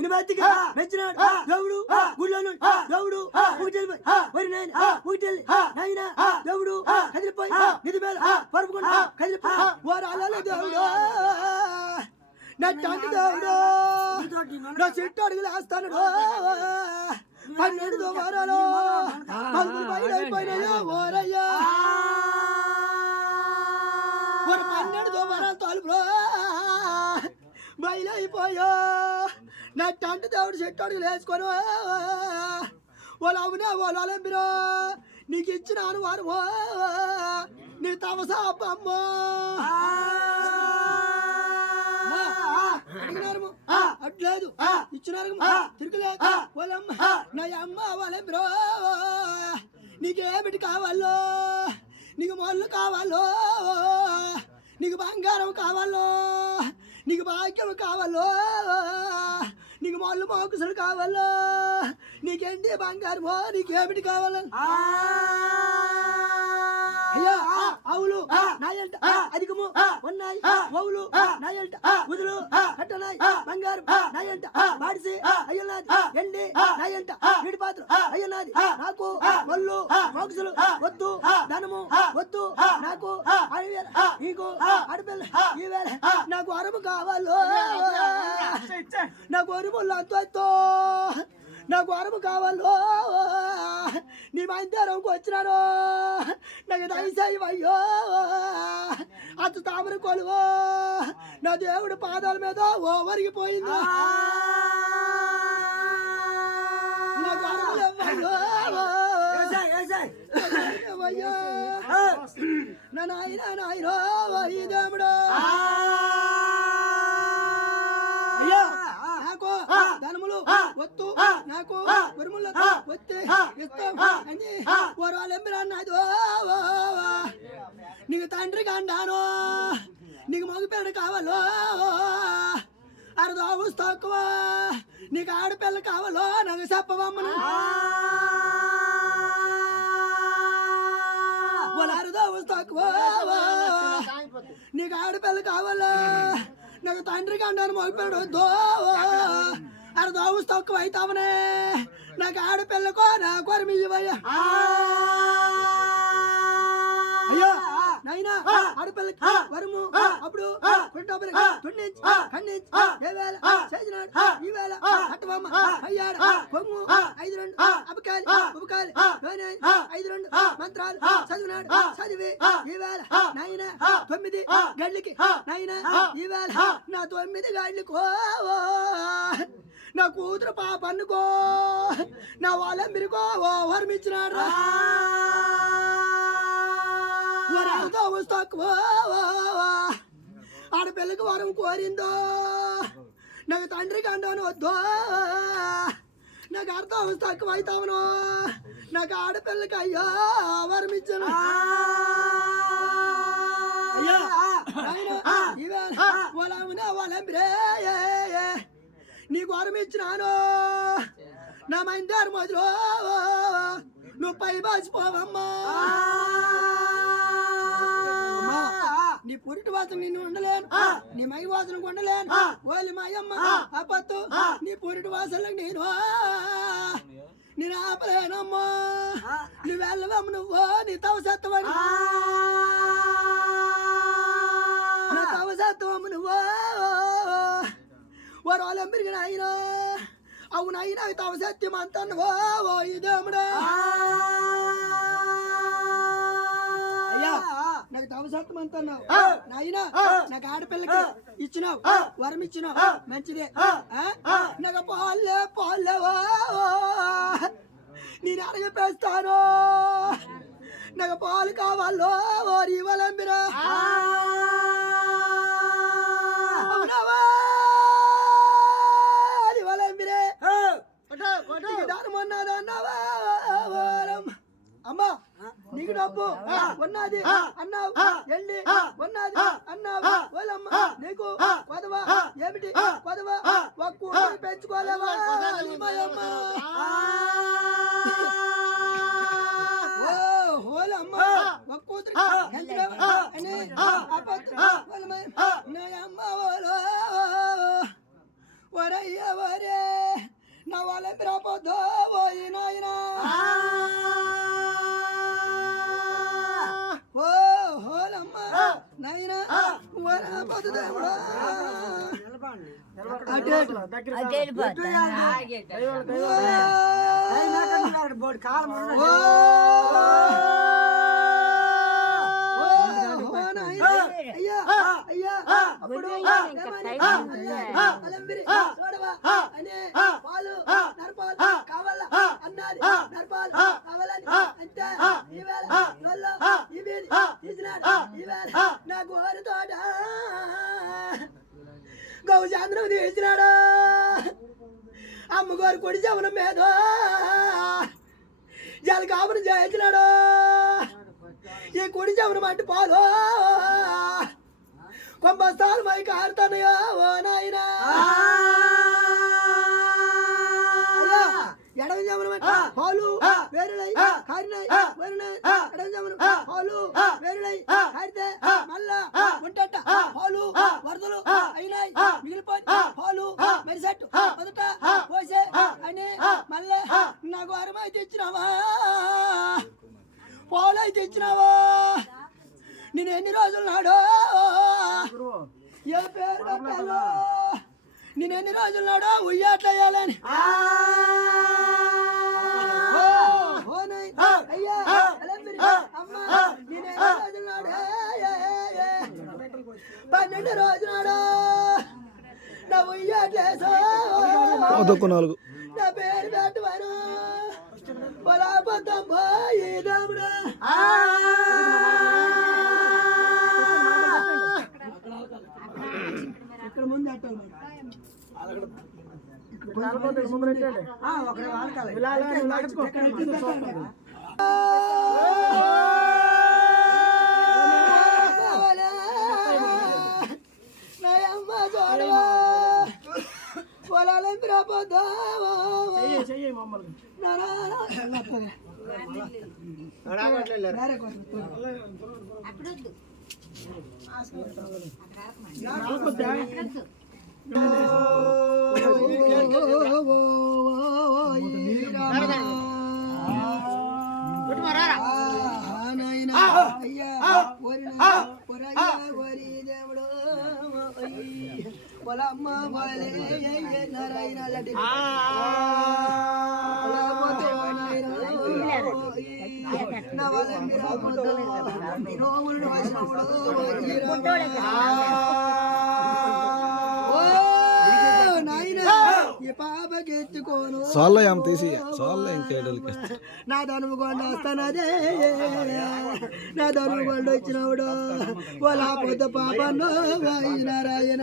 ఇది బతికి మెచ్చినాడు దేవుడు గుళ్ళను దేవుడు ఊటెళ్ళిపోయి వరి నాయన ఊటెళ్ళి నాయన దేవుడు కదిలిపోయి నిధి మేల పరుపుకుండా కదిలిపోయి వారాలలో దేవుడు నట్టాంటి దేవుడు నా చెట్టు అడుగులు వేస్తాడు 12 వారాలు పలుకులు బయలైపోయినాయో ఓరయ్యా 12 వారాలు తలుపులో బయలైపోయా నట్టంటే దేవుడు చెట్టు అడుగులు వేసుకొని వాళ్ళు అవునే వాళ్ళు అలంబిరో నీకు ఇచ్చినాను వారు నీ తమసా అమ్మ అట్లేదు ఇచ్చినారు తిరుగులేదు వాళ్ళమ్మ నా అమ్మ వాళ్ళెంబ్రో నీకేమిటి కావాలో నీకు మొళ్ళు కావాలో నీకు బంగారం కావాలో నీకు భాగ్యం కావాలో నీకు మొళ్ళు మోకుసలు కావాలో నీకేంటి బంగారమో నీకేమిటి కావాలని అయ్యా అవులు నాయంట అధికము ఉన్నాయి ఓవులు నాయంట ఉదులు కట్టనాయి బంగారం నాయంట బాడిసి అయ్యనాది ఎండి నాయంట వీడి పాత్ర అయ్యనాది నాకు ఒళ్ళు మోకుసులు వద్దు ధనము వద్దు నాకు నీకు ఆడపిల్ల ఈ వేళ నాకు అరుము కావాలో నాకు అరుములు అంతో నాకు అరుము కావాలో నీ మందిరంకి వచ్చినాను నాకు దయచేయవయ్యో అతను తామర కొలువో నా దేవుడి పాదాల మీద ఓ వరిగిపోయింది నాకు అరుములు ఇవ్వయ్యో నా నాయనో ఈ దేవుడు అయ్యా నాకు ధనములు వద్దు నాకు ఉరుములు వస్తే ఇస్తాం అని వాళ్ళెంబిరన్నది నీకు తండ్రికి అండాను నీకు మగపిల్ల కావాలో అరదావు తక్కువ నీకు ఆడపిల్ల కావాలో నాకు చెప్పవమ్మను వాళ్ళ అరదావు తక్కువ నీకు ఆడపిల్ల కావాలో నాకు తండ్రికి అండాను మగపిల్లడు వద్దు అరదావు తక్కువ అవుతామనే నాకు ఆడపిల్లకు నా కొరమి ఇవ్వయ్యా అయ్యా నైనా ఆడపిల్లకి వరము అప్పుడు తుండించి ఖండించి ఏ వేళ చేసినాడు ఈ వేళ అట్టవమ్మ అయ్యాడు పొంగు 5 అపకాలి ఉపకాలి 5 మంత్రాలు చదివినాడు చదివి ఈ వేళ నాయన 9 గడ్లకి నాయన ఈ వేళ నా 9 గడ్లకు నా కూతురు పాప అనుకో నా వాళ్ళంబిరికో వరమిచ్చినాడు ఆడపిల్లకి వరం కోరిందో నాకు తండ్రికి అండాను వద్దో నాకు అర్థం తక్కువ అవుతావును నాకు ఆడపిల్లకి అయ్యా వరం ఇచ్చాను వాళ్ళంబిరే నీకు వరం ఇచ్చినాను నా మైందారు మొదలు నువ్వు పై బాసిపోవమ్మా నీ పురిటి వాసన నిన్ను ఉండలేను నీ మై వాసన ఉండలేను ఓలి మాయమ్మ అపత్తు నీ పురిటి వాసనలకు నేను ఆపలేనమ్మా నువ్వు వెళ్ళవమ్మ నువ్వు నీ తవసత్తవని నా తవసత్తవమ్మ నువ్వు వారు వాళ్ళంబరికి నాయన అవునైనా తవసత్యం అంతనువో ఓ ఇదేముడా నాకు తవసత్వం అంటున్నావు నాయనా నాకు ఆడపిల్లకి ఇచ్చినావు వరం ఇచ్చినావు మంచిదే నాకు పాలేవో నేను అడగపేస్తాను నాకు పాలు కావాలో ఓరి ఇవ్వాలంబిరా ఇవ్వాలంబిరే దానమన్నది అన్నావా అమ్మా నీకు డబ్బు ఉన్నది అన్నావు ఎండి ఉన్నది అన్నావు వాళ్ళమ్మ నీకు కొదవా ఏమిటి కొదవా ఒక్క పెంచుకోలేవా ఓలమ్మ ఒక్క కూతురు అమ్మ వరయ్య వరే పొలాలెంపి రాపోద్దో పోయి నాయనా ఓ హోలమ్మ నాయనా వరాపోతు దేవుడా అయ్యా అయ్యా అప్పుడు అలంబిరి చూడవా అనే పాలు నరపాలు కావాల అన్నది నరపాలు కావాలని అంటే ఈవేళ నొల్లో ఇవేది తీసినాడు ఈవేళ నా గోరు తోట గౌచాంద్రం తీసినాడు అమ్మగారు కొడి జవనం మీద జలకాపురం చేయించినాడు ఈ కుడి జవనం అంటే పాలు కొంబస్తాలు మై కారుతానయో ఓ నాయనా ఎడవ జమనం పాలు వేరులై కారినై వేరునై ఎడవ జమనం పాలు వేరులై కారితే మళ్ళా ఉంటట పాలు వరదలు అయినాయి మిగిలిపోయి పాలు మెరిసెట్టు మొదట పోసే అని మళ్ళీ నాకు అరమై తెచ్చినావా పాలు అయితే ఇచ్చినావా నేను ఎన్ని రోజులు నాడో ఏ పేరు పెట్టాలో నేను ఎన్ని రోజులు నాడో ఉయ్యాట్ల వేయాలని అయ్యా అమ్మ నేను ఎన్ని రోజులు నాడు 12 రోజులు నాడు నా ఉయ్యాట్లేసో నా పేరు పెట్టవాను పొలాపతం పోయి రాముడా ఇక్కడ ముందు అట్టాలి నయమ్మ చూడవా పొలాలని రాబోద్దా పొలమ్మ సాల్లో ఏం తీసి సాల్లో ఇంకేడలకి నా ధనుము కొండ వస్తానదే నా ధనుము కొండ వచ్చినవుడు వాళ్ళ పొద్దు పాపను నారాయణ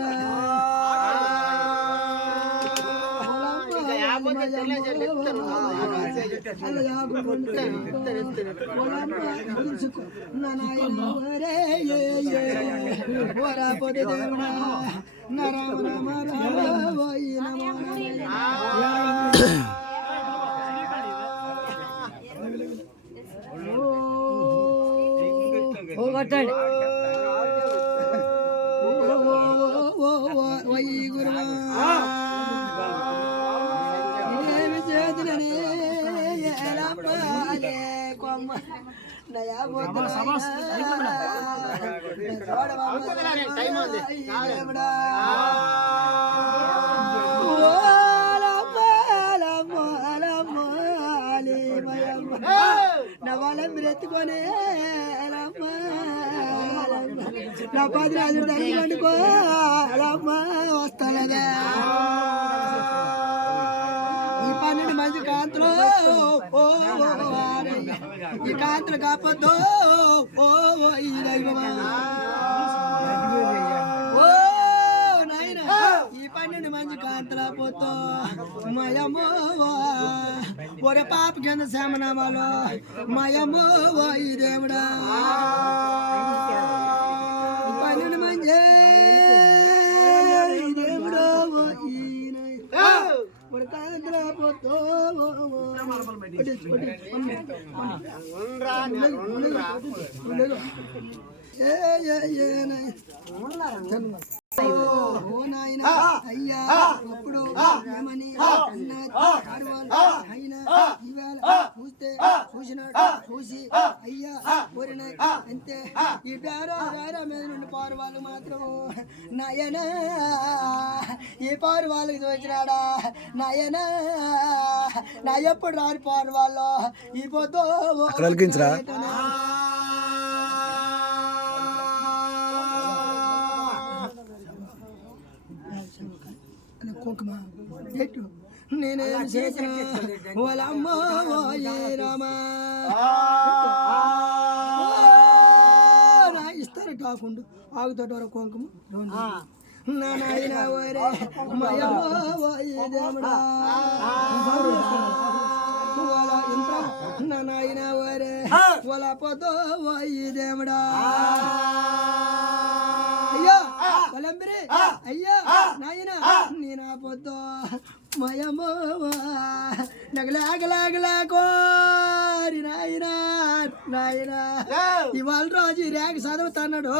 నరామ నమ గురువా కొమ్మ నయా నవాళ్ళ మీరు ఎత్తుకొని నా 10 రోజులు తల్లి పండుకో అమ్మ వస్తానదా ఈ 12 మంది కాంతులు ఈ కాంతులు కాకపోద్దు ఈ దైవమా ఓ నాయన ఈ 12 మంది కాంతుల పోతో మయమో ఒరే పాప కింద శ్యామనామాలో మయమో ఈ దేవుడా 12 మంది దేవుడు ఏ ఓ నాయనా అయ్యా అప్పుడు ఏమని అన్నది ఆడవాళ్ళు అయినా ఈవేళ చూస్తే చూసినాడు చూసి అయ్యా కోరినాయి అంతే ఈ పేరా మీద నుండి పారు వాళ్ళు మాత్రం నాయనా ఈ పారు వాళ్ళకి చూసినాడా నాయనా నా ఎప్పుడు రాని పారు వాళ్ళు ఈ పొద్దు కుంకుమ ఎట్టు నేనేం చేసిన వాళ్ళ అమ్మ రామా నా ఇస్తారు కాకుండా ఆగుతాడు వరకు కుంకుమ నా నాయన ఓరే దేవుడా నా నాయన ఓరే వాళ్ళ పొద్దు దేవుడా అయ్యో కొలంబరి అయ్యో నాయన నేనా పొద్దు మయమో నగలాగలాగలాకోరి నాయన నాయన ఇవాళ రోజు రేగ చదువుతున్నాడు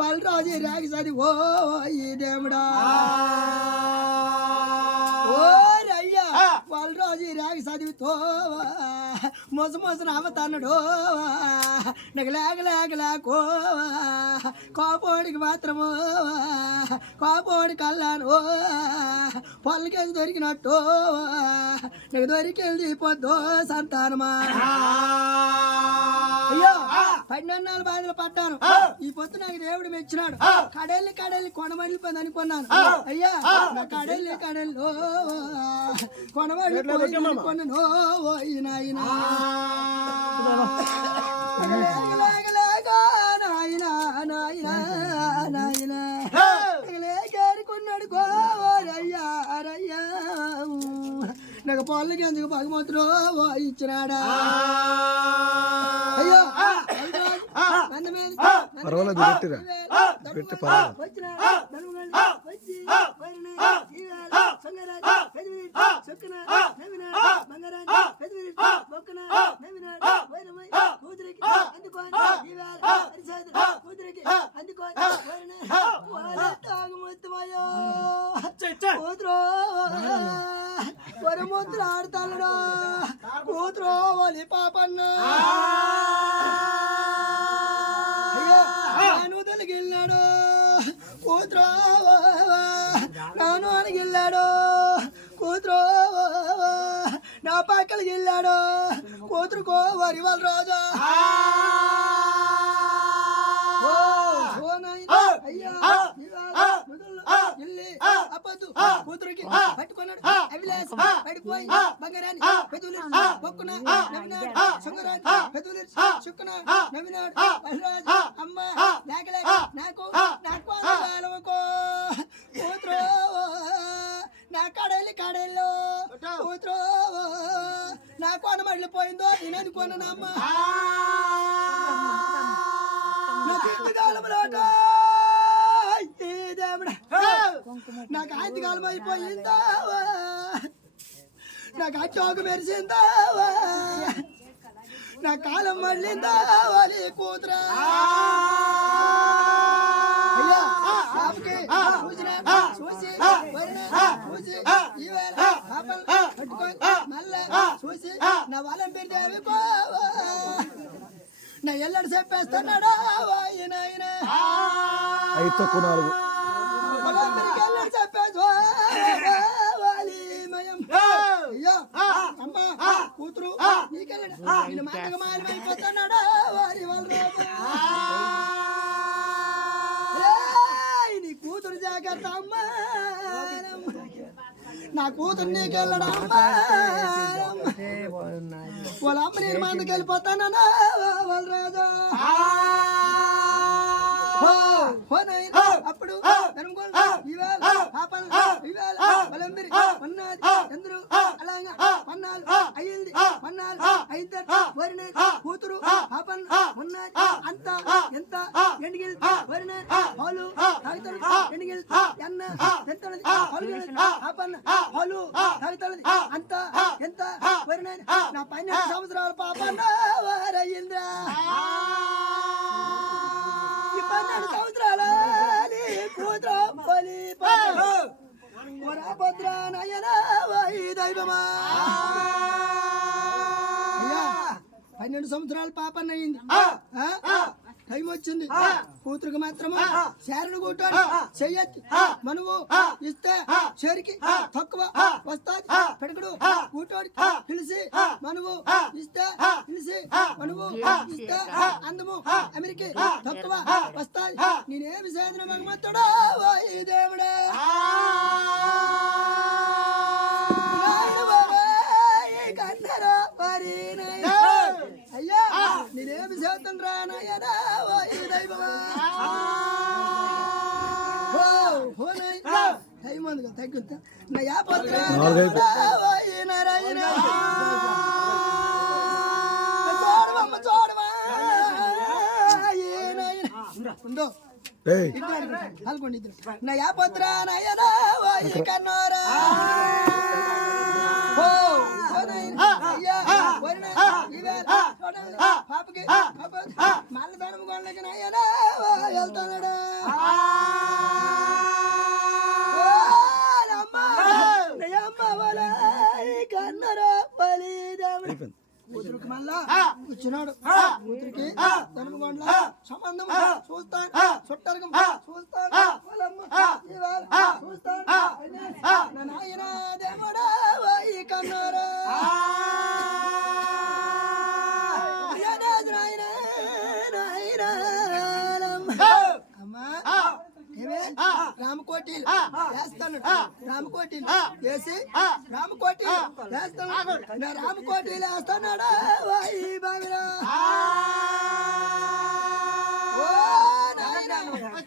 వాళ్ళ రోజు రేగ చదివి ఓ ఈ దేవుడా ఓ అయ్యా వాళ్ళ రోజు రేగ చదివితో మోసమోసన అవతన్నాడు నగలాగలాగలాకో కోపోడికి మాత్రము కోపోడి కల్లాను పొలకేసి దొరికినట్టు నీకు దొరికెళ్ళి పొద్దు సంతానమా అయ్యో 12 బాధలు పడ్డాను ఈ పొద్దు నాకు దేవుడు మెచ్చినాడు కడెళ్ళి కొనమడిపోయింది అనుకున్నాను అయ్యా నా కడెళ్ళి కొనమడిపోయింది అనుకున్నాను నాయన కొన్నాడు కోరయ్యా రయ్యా నాకు పొలకి ఎందుకు భగవంతుడు ఇచ్చినాడా అయ్యో పర్వాలేదు పెట్టి వరముద్ర ఆడతాడు కూతురు వాళ్ళ పాపన్న నాను తొలగిల్లాడు కూతురు నాను అనిగిల్లాడు కూతురు నా పక్కలకి వెళ్ళాడు కూతురుకో వరి వాళ్ళ రోజా అయ్యా అప్పదు కూతురికి పట్టుకున్నాడు అవిలాస్ పడిపోయి బంగారాన్ని పెదవులు పొక్కున నవ్వినాడు శుంగరాన్ని పెదవులు చుక్కున నవ్వినాడు బలరాజు అమ్మ లేకలేక నాకు కూతురు నా కడెల్లో కూతురు నా కొన మళ్ళీపోయిందో నేను అనుకున్నానమ్మా నాకు ఆంతి కాలం అయిపోయిందావా నాకు అచ్చోక మెరిసిందావా నా కాలం మళ్ళీందావా నీ కూతురా చూసి మళ్ళా చూసి నా వాళ్ళని పెడితే నా ఎల్లడి చెప్పేస్తున్నాడా నాయన 5 కూతురు నీకెళ్ళడు మాటగా మారిపోతున్నాడా వారి నీ కూతురు జాగ్రత్త అమ్మా నా కూతురు నీకెళ్ళడా వాళ్ళ అమ్మ నేను మందుకు వెళ్ళిపోతానా వాళ్ళ రాజా అప్పుడు కూతురు పాపన్ ఉన్నది అంత ఎంత ఎండిగిల్ వరిన పాలు తాగుతాడు ఎండిగిల్ ఎన్న ఎంతది పాపన్ పాలు తాగుతాడు అంత ఎంత వరిన నా 12 సంవత్సరాల పాపన్న వారయ్యింద్రా 12 సంవత్సరాల బలి వరభద్ర నయన వై దైవమా 12 సంవత్సరాల పాపన్న అయింది. టైం వచ్చింది. కూతురికి మాత్రము శారణ కూటాడు చెయ్యొచ్చు మనవు ఇస్తే చెరికి తక్కువ వస్తాది పెడకడు కూటోడి పిలిచి మనవు ఇస్తే పిలిచి మనవు ఇస్తే అందము అమెరికా తక్కువ వస్తాది. నేనేమి చేసిన భగవంతుడా ఓ దేవుడా కన్నరా మరి అయ్యా నేనేమి చేస్తాను రా నాయనా ఓ దైవమా టైం అందుగా తగ్గుతా నా యాపత్ర నారాయణ చూడవమ్మ చూడవా ఉందో అనుకోండి ఇద్దరు నా యాపత్ర నాయనా ఓ కన్నోరా పాపకి మళ్ళీ దానం కొనలేక నాయనా వెళ్తాడా కన్నరా బలి కూతురికి మళ్ళా వచ్చినాడు. కూతురికి ధనమగొండ సంబంధం చూస్తాను చుట్టరకం చూస్తాను చూస్తాను నాయన దేవుడా ఈ కన్నరా రామకోటి వేస్తాను రామకోటి వేసి రామకోటి వేస్తాను రామకోటి వేస్తున్నాడా బావిరా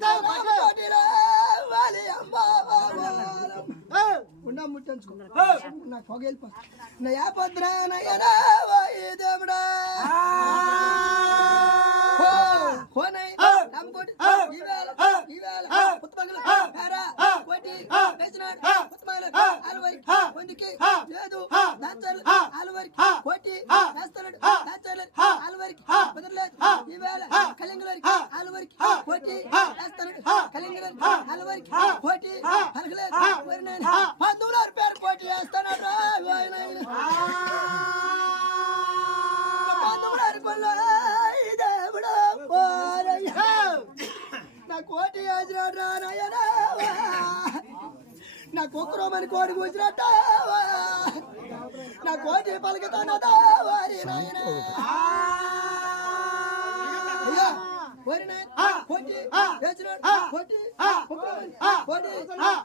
రామకోటిలో వాలి అమ్మా ఉండా ముట్టించుకో నాకు పొగ వెళ్ళిపో నా యాపద్ర నయనా దేవుడా రామకోటి ఈవేళ పుత్తపగలు కోటి వేసినాడు పుత్తమాలు ఆలువరికి పొందికి లేదు దాచారు ఆలువరికి కోటి వేస్తున్నాడు దాచారు ఆలువరికి కుదరలేదు ఈవేళ కలింగలరికి ఆలువరికి కోటి వేస్తున్నాడు కలింగలరికి ఆలువరికి కోటి పలకలేదు 19 పేరు కోటి వేస్తున్నాడు నా కోటి వేసినాడు రా నాయనా నా కుక్కరోమని కోడి కూర్చున్నట్ట నా కోటి పలుకుతానదా వారి నాయనా అయ్యా కోటి వేసినాడు కోటి కోటి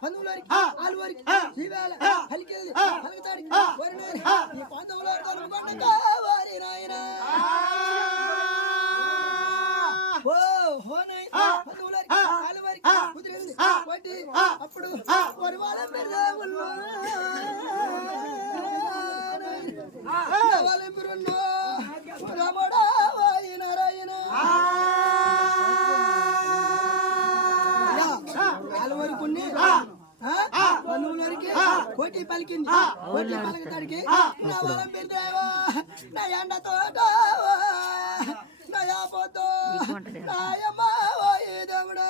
19 ఆలువరికి ఈవేళ పలికేది పలుకుతాడికి వారి నాయన ఈ 19 కనుకొండక వారి నాయనా అప్పుడు వారి వాళ్ళ నారాయణ ఆలవరికి బంధువులరికి కోటి పలికింది కోటి పలకతాడికి నా వాళ్ళం పెద్దావా నా ఎండ తోట నయాపోతో నాయమ్మా దేవుడా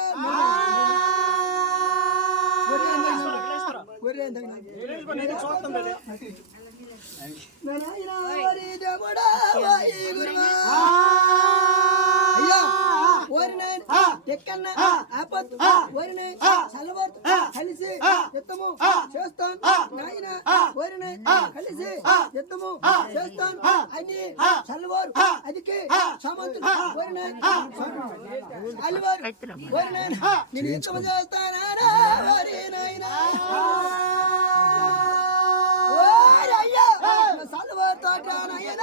అయ్యా ఓరిన ఎక్కన్న ఆపత్తు ఓరిన చల్లబడుతు కలిసి యుద్ధము చేస్తాను నాయన ఓరిన కలిసి యుద్ధము చేస్తాను అని చల్లవారు అదికి సామంతులు ఓరిన అల్లివారు ఓరిన నేను యుద్ధము చేస్తానా ఓరి నాయన ఓరయ్యా చల్లవారు తోట నాయన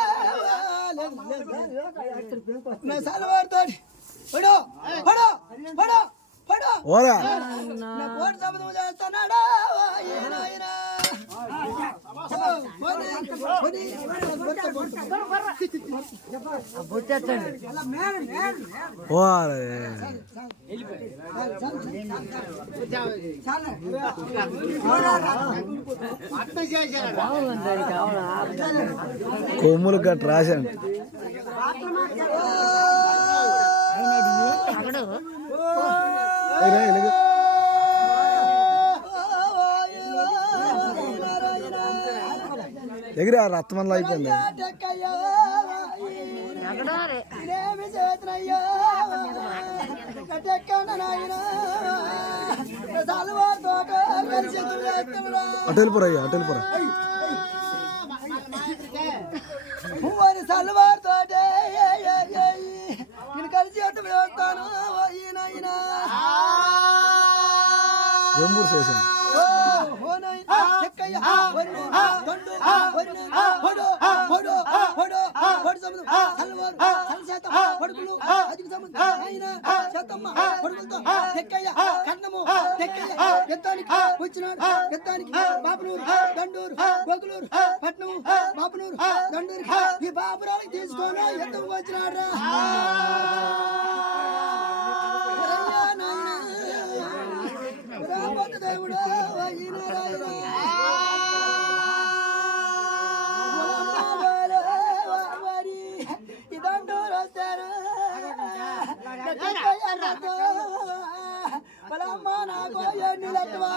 నా చల్లవారు తోట పడో పడో పడో పడో ఓరా నా కోట శబ్దం చేస్తున్నాడా నాయన కొమ్ములు గట్ రాశాను ఎగిరి ఆ రత్మంలో అయిపోయింది. నేనేమి చేతనయ్యా అటు వెళ్ళిపోరయ్యా, అటు వెళ్ళిపోరా. సల్వార్తో నేను కలిసి అటు వేస్తాను. వెంబూరు చేసాను. వచ్చినాడు ఎత్తానికి బాపునూరు దండూరు గోగులూరు పట్నం బాపునూరు దండూరు ఈ బాపురాలకు తీసుకొని ఎత్తుకు వచ్చినాడు. దేవుడు ఇదంటూరు వస్తారు వాళ్ళమ్మ నాకు నీళ్ళెట్టవా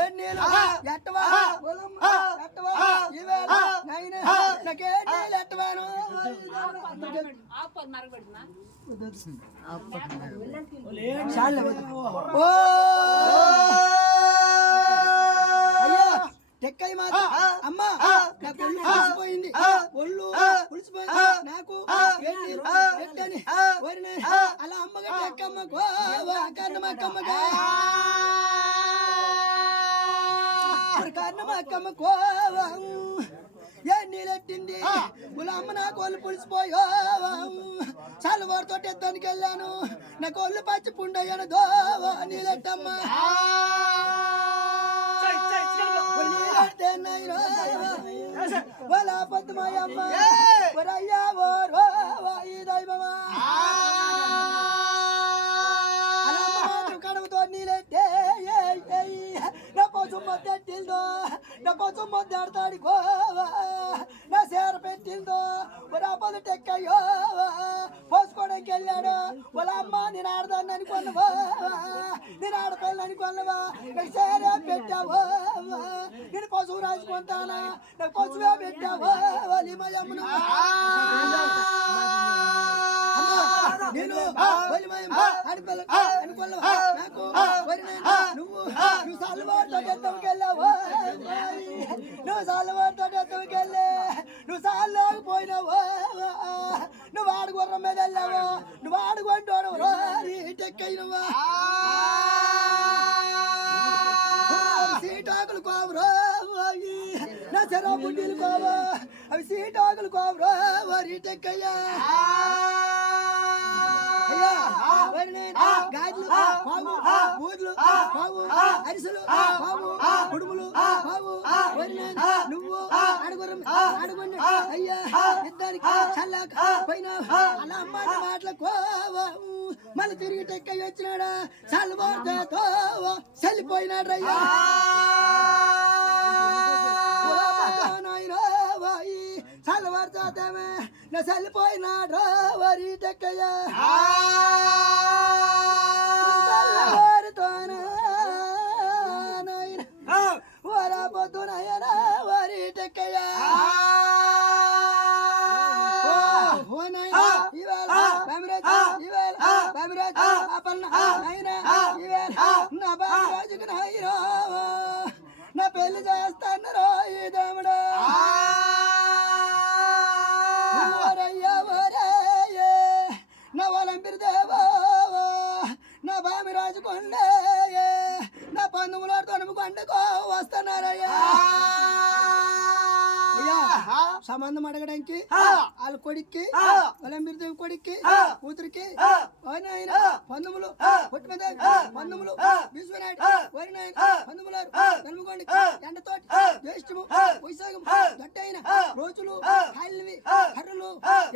ఏడు నీళ్ళు ఎట్టవా ఎట్టవా ఈవేళ నైనా నాకే నీళ్ళు ఎట్టవాను. అయ్యా టెక్కయ్య మాట అమ్మా నాకు ఒళ్ళు పులిసిపోయింది, ఒళ్ళు పులిసిపోయింది నాకు ఎట్టని వరిని అలా అమ్మగా టెక్కమ్మకు కన్నమక్కమ్మగా కన్నమక్కమ్మకు ఏ నీళ్ళెట్టింది అమ్మ నాకు ఒళ్ళు పులిసిపోయో చాలా వారితో ఎత్తానికి వెళ్ళాను నాకు ఒళ్ళు పచ్చి పుండయ్యాను దోవా నీళ్ళెట్టమ్మా వాళ్ళ పొద్దుమాయమ్మ అయ్యా ఓ ఈ దైవమా కడవతో నీళ్ళెట్టే నా కోసం మొద్దెట్టిందో నా కోసం మొద్దాడతాడు గోవా నా సేర పెట్టిందో నా పొద్దు టెక్కయ్యో పోసుకోవడానికి వెళ్ళాడు వాళ్ళ అమ్మ నేను ఆడదాన్ని అనుకున్నావా నేను ఆడపిల్లని అనుకున్నావా నాకు సేర పెట్టావో నేను పశువు రాసుకుంటానా నాకు పశువే పెట్టావో వాళ్ళమ్మను నేను ఆడపిల్ల అనుకున్నావా నాకు నువ్వు సాల్వాడితో ఎత్తకి వెళ్ళావా నువ్వు సాల్వాడితో ఎత్తకి వెళ్ళి నువ్వు సాల్లోకి పోయినావా నువ్వు ఆడుగుర్రం మీద వెళ్ళావు నువ్వు ఆడుకుంటాడు టెక్కయినవా సీటాకులు కోవరా నా చెరా బుడ్డీలు కోవా అవి సీటాకులు కోవరా వరి టెక్కయ్యా గాజులు పాము బూర్లు పాము అరిసెలు పాము కుడుములు పాము నువ్వు అడుగుండి అయ్యా ఇద్దరికి చల్లాక పోయినా అలా అమ్మాట మాటలకు మళ్ళీ తిరిగి టెక్కయ్య వచ్చినాడా చల్లబోతో చల్లిపోయినాడు అయ్యా చల్లబడతామే నా చల్లిపోయినాడు వరి టెక్కయ్య వరా పొద్దునయన వరి టెక్కయ్య నా పెళ్లి చేస్తాను రోయి దేవుడు నా వలంపిరి దేవో నా బామి రాజుకొండే నా పందుములో తొనుముకొండకో వస్తున్నారయ్యా సంబంధం అడగడానికి వాళ్ళ కొడుక్కి వలంపిరి దేవి కొడుక్కి కూతురికి పందుములు పుట్టిమదే పందుములు విశ్వనాయుడు వరినాయుడు పందుములారు తనుముకోండి ఎండతోటి జ్యేష్ఠము వైశాఖం గట్టైన రోజులు కాళ్ళవి కర్రలు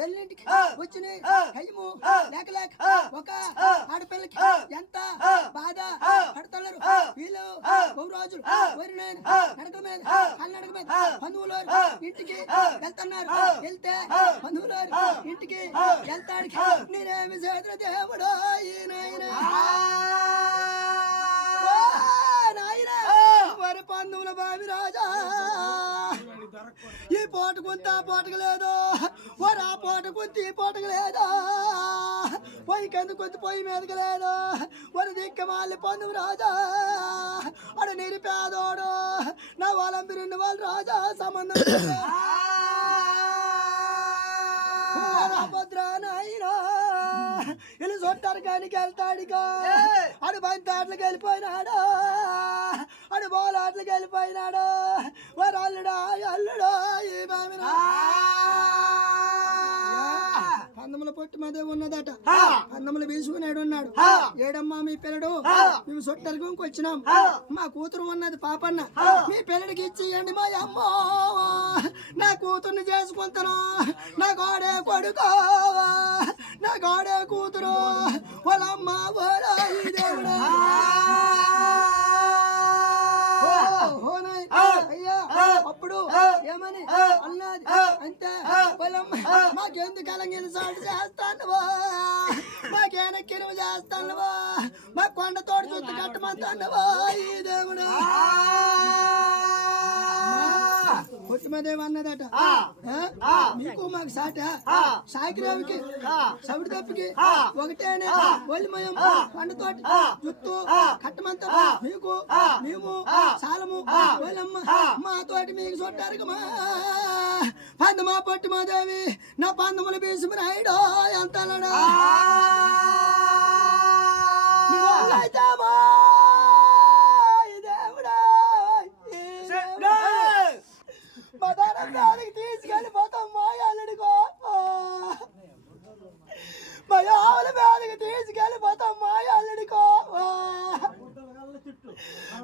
ఎల్లింటికి వచ్చినాయి కయ్యము లేక లేక ఒక ఆడపిల్లకి ఎంత బాధ పడతన్నారు వీళ్ళు బహురాజులు వరినాయన నడక మీద కాళ్ళ నడక మీద పందువులారు ఇంటికి వెళ్తున్నారు వెళ్తే బంధువులారు ఇంటికి వెళ్తాడికి నేనేమి చేతుల దేవుడు ఈయన బామి రాజా ఈ పోట కొంత పోటకు లేదు ఓరు ఆ పోట కొంత ఈ పోటకు లేదు పొయ్యి కింద కొంత పొయ్యి మీదకి లేదు ఒరు దిక్క మాలి పొందు రాజా అడు నిరుపేదోడు నా వాళ్ళందరు వాళ్ళు రాజా సంబంధం భద్రానాయినా వీళ్ళు సొంటారు కానీ వెళ్తాడుగా అడు బంతాట్లకి వెళ్ళిపోయినాడు అడు బోలాట్లకి వెళ్ళిపోయినాడు వారు అల్లుడా అల్లుడా ఈ బామినా పందముల పొట్టు మదే ఉన్నదట పందములు వేసుకున్నాడు ఉన్నాడు ఏడమ్మా మీ పిల్లడు మేము సొట్టరికి వచ్చినాం మా కూతురు ఉన్నది పాపన్న మీ పిల్లడికి ఇచ్చేయండి మా అమ్మ నా కూతుర్ని చేసుకుంటాను నా గోడే కొడుకో నా గోడే కూతురు వాళ్ళమ్మ దేవుడా అయ్యా అప్పుడు ఏమని అన్నది అంతే వాళ్ళమ్మ మాకెందుకు కలంగిన సాటు చేస్తానువా మాకేనక్కినవు చేస్తానువా మా కొండ తోడు చుట్టూ కట్టమంటానువా ఈ దేవుడు పుట్టుమదేవి అన్నదట మీకు మాకు సాట సాయికిరావుకి సవిడి తప్పికి ఒకటేనే ఒలిమయం పండుతోటి జుత్తు కట్టమంతా మీకు మేము సాలము ఒలమ్మ మా తోటి మీకు చుట్టారు మా పందమా పుట్టుమదేవి నా పందములు బీసుము రాయడో ఎంత తీసుకెళ్ళిపోతాం మా అల్లుడికో మా ఆవుల మీదకి తీసుకెళ్ళిపోతాం మా అల్లుడికో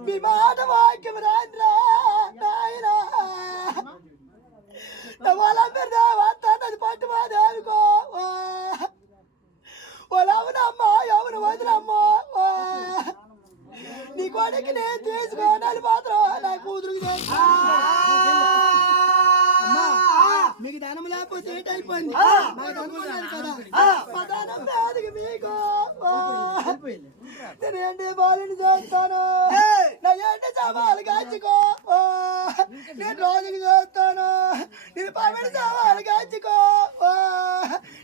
మీ మాట వాక్యం రాంద్రా నాయనా వాళ్ళందరూ అంతది పట్టు మా దేవికో వాళ్ళు అవునమ్మా ఎవరు వదిలమ్మా నీ కొడుకు నేను తీసుకోవాలి మాత్రం నా కూతురు మీకు ధనం లేకపోతే ఏంటైపోయింది మా ధనం లేదు కదా మా ధనం లేదు మీకు నేనేంటి బాలుని చేస్తాను నా ఏంటి సవాలు కాచుకో నేను రోజుకి చేస్తాను నేను పవిడి సవాలు కాచుకో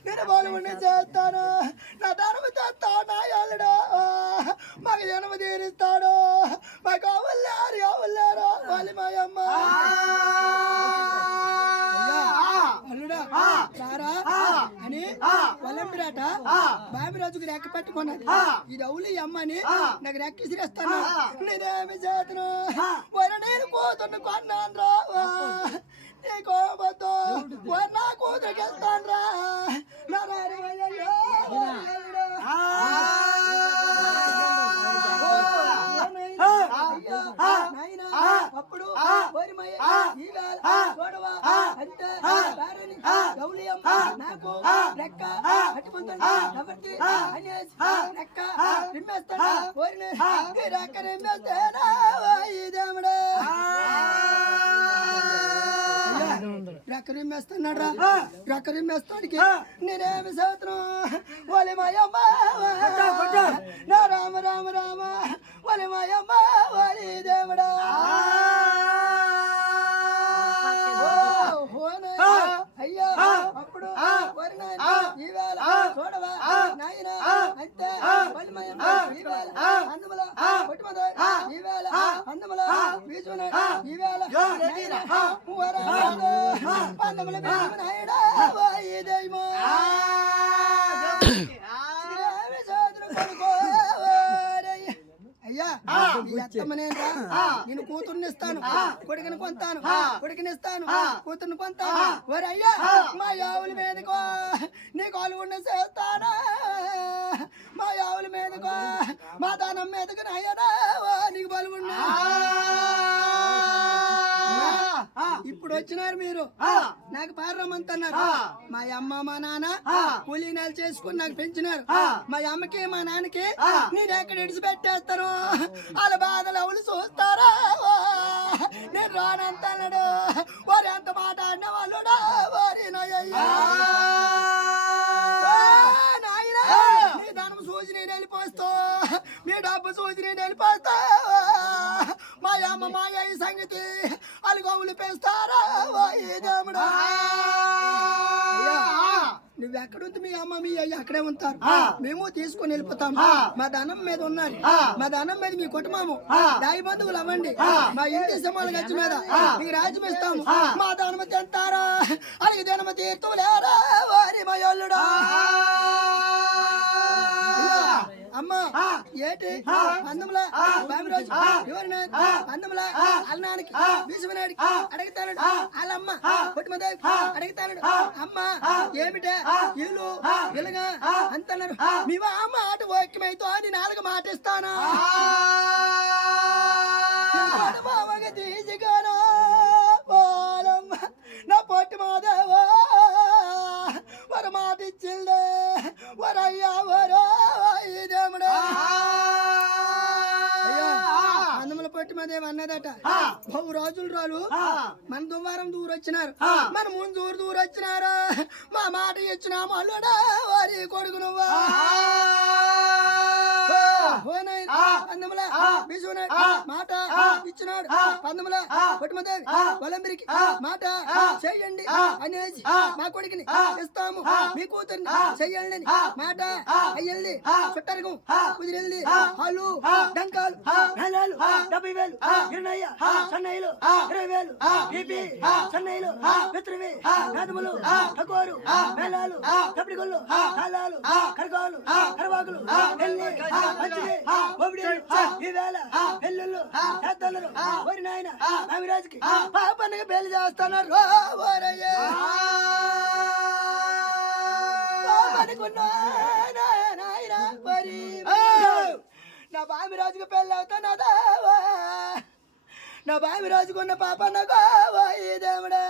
నేను బాలుని చేస్తాను నా ధనం తెస్తాను నా అల్లుడు మాకు జన్మ తీరుస్తాడు మాకు అవల్లారు ఎవరు వాళ్ళు మా అమ్మ అల్లుడా రారా అని వల్లంపిరాట బామిరాజుకి రెక్క పెట్టుకున్నాడు ఇది అవులి అమ్మని నాకు రెక్క ఇసిరేస్తాను నేనేమి చేతను నేను కూతుర్ని కొన్నాను రా నీకోబద్దు నా కూతురికి వెళ్తాను రా అప్పుడు అంటే నాకు లెక్క అట్టుకుంటాడు అనేసి లెక్క నిమ్మేస్తాడు రెక్క నిమ్మేస్తాడా దేవుడా రెక్క నిమ్మేస్తున్నాడు రా రెక్క నిమ్మేస్తాడికి నేనేమి చేతను వాళ్ళ మాయమ్మ నా రామ రామ రామ వాళ్ళ మాయమ్మ వాళ్ళ దేవుడా అయ్యా అప్పుడు ఈవేళ చూడవా నాయన అంతే ఈవేళ అందముల కొట్టుమద ఈవేళ అందముల బీజున ఈవేళ అందముల నాయడా దైవమా అయ్యా నేను కూతుర్నిస్తాను కొడుకుని కొంతాను కొడుకునిస్తాను కూతుర్ని కొంతాను ఒరే అయ్యా మా ఆవుల మీదకో నీ కాలు ఉండి చేస్తానా మా ఆవుల మీదకో మా దానం మీదకు నాయనా నీకు బలుగున్నా ఇప్పుడు వచ్చినారు మీరు నాకు పారమ్మంటున్నారు మా అమ్మ మా నాన్న కూలీ నెల చేసుకుని నాకు పెంచినారు మా అమ్మకి మా నాన్నకి నేను ఎక్కడ ఇడిచిపెట్టేస్తాను వాళ్ళ బాధలు ఎవరు చూస్తారా నేను రానంతన్నాడు వారు ఎంత మాట్లాడిన వాళ్ళు వారి నాయన మీ ధనం సూచి నేను వెళ్ళిపోస్తా మీ డబ్బు సూచి నేను వెళ్ళిపోస్తా మా అమ్మ మాయ ఈ సంగతి అలుగోములు పెస్తారా దేవుడా నువ్వెక్కడుంది మీ అమ్మ మీ అయ్య అక్కడే ఉంటారు మేము తీసుకొని వెళ్ళిపోతాం మా ధనం మీద ఉన్నారు మా ధనం మీద మీ కుటుంబము దాయి బంధువులు అవ్వండి మా ఇంటి సింహాల గచ్చి మీద మీకు రాజ్యం ఇస్తాము మా ధనము తింటారా అలాగే ధనము తీర్తులేరా వారి మయోళ్ళుడా అమ్మా ఏటి అందములా బామిరోజు ఎవరినా అందములా అల్నానికి విసుమనాడికి అడుగుతాడు వాళ్ళమ్మ కొట్టుమదేవి అడుగుతాడు అమ్మ ఏమిటే ఇల్లు ఇలాగా అంటున్నారు మేము అమ్మ ఆట వాక్యమైతో అని నాలుగు మాట ఇస్తానా తీసుకురా పోలమ్మ నా పొట్టి మాదేవా వర మాట ఇచ్చిందే వరయ్యా వరా దేవుడా అందముల పొట్టి మాదేవి అన్నదట బహు రోజులు రాలు మన దువారం దూరం వచ్చినారు మన ముందు దూరం వచ్చినారా మా మాట ఇచ్చినాము అల్లుడా వారి కొడుకు నువ్వా అందముల మాట ఇచ్చినాడు పందముల కొట్టుమదేవి వలంబరికి మాట చెయ్యండి అనేసి మా కొడుకుని ఇస్తాము మీ కూతురిని చెయ్యండి మాట అయ్యండి చుట్టరకం కుదిరెళ్ళి హాలు డంకాలు నెలలు 70,000 ఇరణయ్య చెన్నైలు 20,000 బీపీ చెన్నైలు మిత్రవి నాదములు టకోరు మేళాలు తప్పిగొల్లు తాళాలు కరకాలు కరవాకులు పెళ్లి మంచిది ఒబిడేలు ఈవేళ పెళ్ళిళ్ళు చేద్దలు ఓరి నాయన రామిరాజుకి పాపన్నగా పెళ్లి చేస్తున్నారు ఓరయ్య నాయన మరి నా బామిరాజుకు పెళ్ళి అవుతున్నదా నా బామిరాజుకున్న పాపన్నగా దేవుడా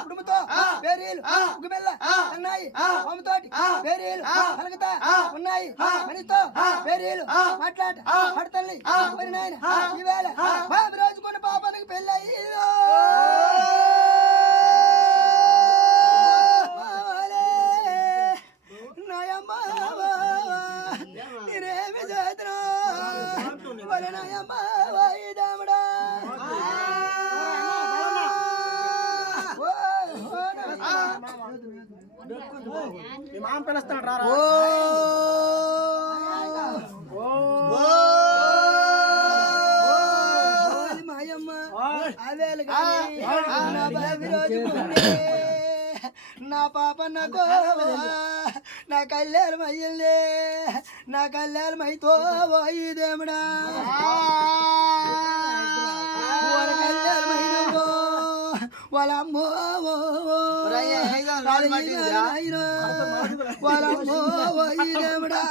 కుటుంబతో పేరీలు గుబెల్ల అన్నాయి అమ్మతోటి పేరీలు కలగతా ఉన్నాయి మనితో పేరీలు మాట్లాడ పడతల్లి మరి నాయన ఈవేళ బాబు రోజుకున్న పాపానికి పెళ్ళయి నాయమ్మ నేనేమి చేతున్నా మరి నాయమ్మ దేవుడా మామ పిలుస్తాడు రా మాయమ్మ అవేలు నా పాప నాకు నా కళ్యాణం అయ్యింది నా కళ్యాణం అయితో దేవుడా కళ్యాణం అయ్యిందో వాళ్ళ అమ్మో వాళ్ళమ్మో దేవుడా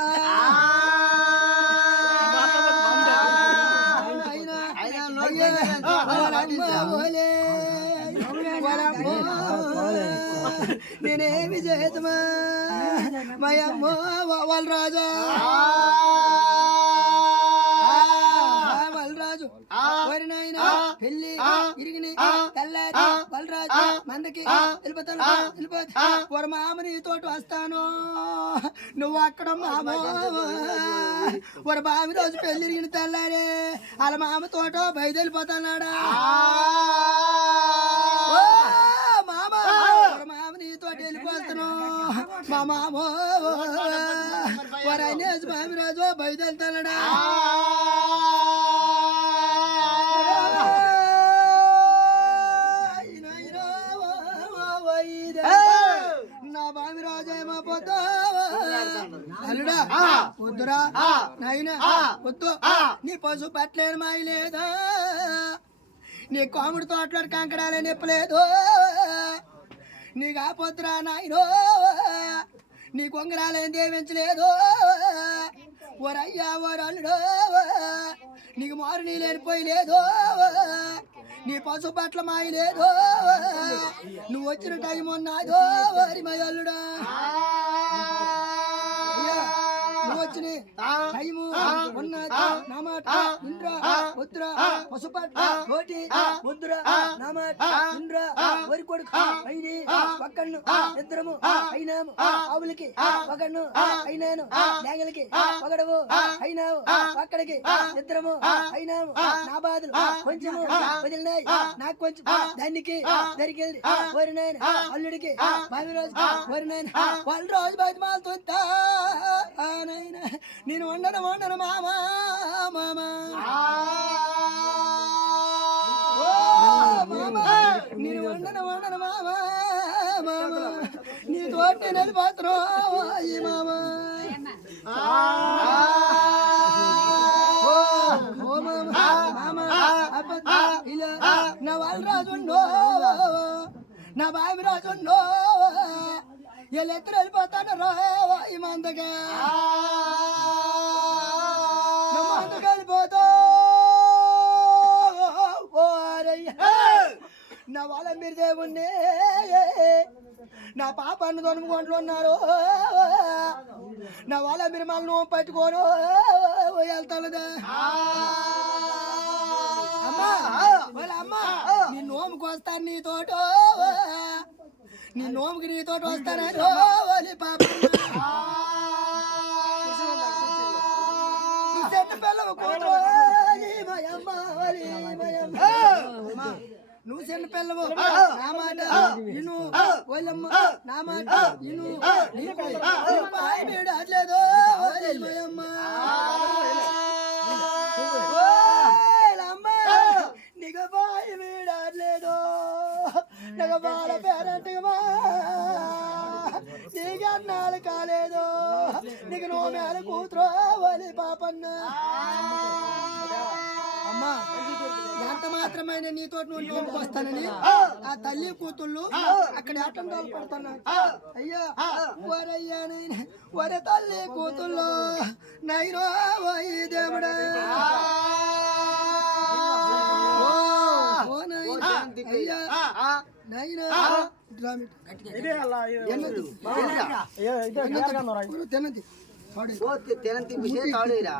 నేనేమి చేతమా మయమ్మో వాళ్ళ రాజా రాజు వరి నాయన పెళ్లి ఇరిగిని తెల్లారి బలరాజు మందకి వెళ్ళిపోతాను వెళ్ళిపోతా వర మామని తోటి వస్తాను నువ్వు అక్కడ మామ వర మామి రోజు పెళ్లి ఇరిగిన తెల్లారి వాళ్ళ మామ తోట బయట వెళ్ళిపోతాడా మామ వర మామని తోటి వెళ్ళిపోతాను మా మామ వర మామి రోజు బయట వెళ్తాడా నా బామి రాజేమో అల్లుడా వద్దురా నాయన వద్దు నీ పశు పట్లేని మాయ లేదా నీ కోముడి తోటలో కంకడాలే నిప్పలేదు నీ కాపోద్దురా నాయనో నీ కొంగరాలేం దేవించలేదు ఓరయ్యా ఓరల్లుడో నీకు మారు నీ లేనిపోయలేదు నీ పశు పట్ల మాయ లేదు నువ్వు వచ్చిన టైం ఉన్నాదో వారి మయల్లుడా నువ్వు వచ్చిన టైము ఉన్నది నా మాట ఇంద్ర ముద్ర పశుపట్ కోటి ముద్ర నా మాట ఇంద్ర వరి కొడుకు అయిని ఒక్కను ఇద్దరము అయినాము ఆవులకి ఒకను అయినాను లేగలకి ఒకడవు అయినావు ఒక్కడికి ఇద్దరము అయినాము నా బాధలు కొంచెము వదిలినాయి నాకు కొంచెం దానికి జరిగింది వరి నాయన అల్లుడికి బావి రోజు వరి నాయన వాళ్ళ రోజు బయట మాలుతుందా నాయన నేను వండను మామా మామా నేను వండను మామా మామా నీ తోటి నది పాత్ర మామా నా వాళ్ళ రాజుండో నా బావి రాజుండో ఎల్లెత్తు వెళ్ళిపోతాను రా ఈ మందగా మందకి వెళ్ళిపోతా నా వాళ్ళ మీరు దేవుణ్ణి నా పాప అన్న దొనుకుంటూ ఉన్నారు నా వాళ్ళ మీరు మళ్ళీ నోము పట్టుకోను వెళ్తానుదా అమ్మా వాళ్ళ అమ్మ నీ నోముకు వస్తాను నీ తోట నీ నోముకి నీ తోట వస్తానని ఓలి పాప చెట్టు పిల్లవ కూతురు నువ్వు చిన్న పిల్లవు నా మాట ఇను ఓలమ్మ నా మాట ఇను నీకు పాయ మీద అట్లేదు ఓలమ్మ నీకు పాయ మీద అట్లేదు నాకు బాల పేరంటమా నీకు అన్నాలు కాలేదు నీకు నువ్వు మేల కూతురు ఓలి పాపన్న అమ్మా ఎంత మాత్రమైన నీతో నువ్వు నోముకు వస్తానని ఆ తల్లి కూతుళ్ళు అక్కడ ఆటం పడుతున్నారు అయ్యా వరయ్యా వరే తల్లి కూతుళ్ళు నైరో ఓయి దేవుడా అయ్యా నైనా తిన్నది తెలంతి విషయం కావలేరా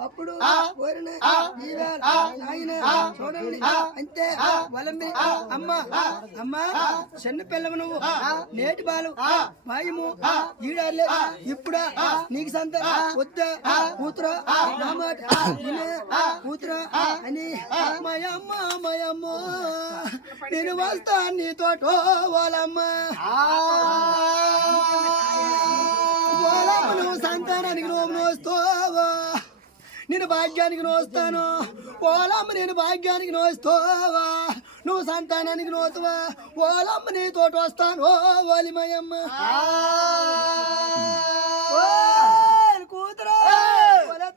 అప్పుడు చూడండి అంతే వలంబి అమ్మ అమ్మ చిన్న పిల్లవు నువ్వు నేటి బాలు భయము ఈడాలే ఇప్పుడా నీకు సంత వద్దా కూతురా నా మాట కూతురా అని మయమ్మ నేను వస్తా నీతో వాళ్ళమ్మ నువ్వు సంతానానికి నువ్వు నోస్తావా నేను భాగ్యానికి నోస్తాను ఓలమ్మ నేను భాగ్యానికి నోస్తావా నువ్వు సంతానానికి నోతువా ఓలమ్మ నీతోటి వస్తాను ఓ ఓలిమయమ్మ కూతురా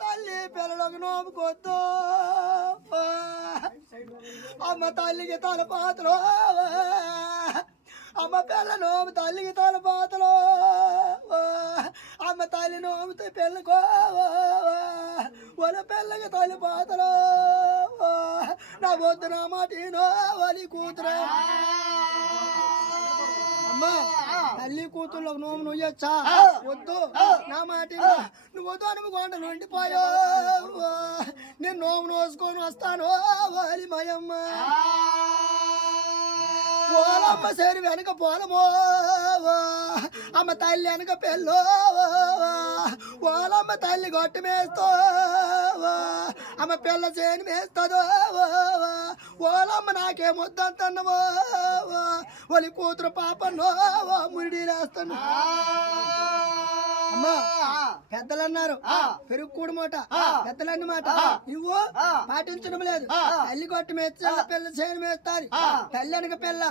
తల్లి పిల్లలకు నోముకొద్దు అమ్మ తల్లికి తలపాతలు అమ్మ పిల్ల నోము తల్లికి తలపాతలు అమ్మ తల్లి నోముతో పిల్లకో వాళ్ళ పిల్లకి తలపాతలు నా వద్దు నా మాటేనో వాళ్ళ కూతురు అమ్మ తల్లి కూతుర్లో నోము నువ్వచ్చా వద్దు నా మాట నువ్వు వద్దు అనుకోండి వండిపోయో నేను నోము నోసుకొని వస్తాను వాలి మయమ్మ పోలమ్మ సేరు వెనక పోలమో అమ్మ తల్లి వెనక పెళ్ళో పోలమ్మ తల్లి గొట్టు మేస్తో అమ్మ పిల్ల చేను మేస్తుందో ఓలమ్మ నాకేమొద్దంటున్నావో వాళ్ళ కూతురు పాపన్నో ముడిలేస్తాను అమ్మా పెద్దలు అన్నారు పెరుగు కూడు మాట పెద్దలన్న మాట నువ్వు పాటించడం లేదు తల్లి కొట్టి మేస్తా పిల్ల చేను మేస్తారు తల్లి అనక పిల్ల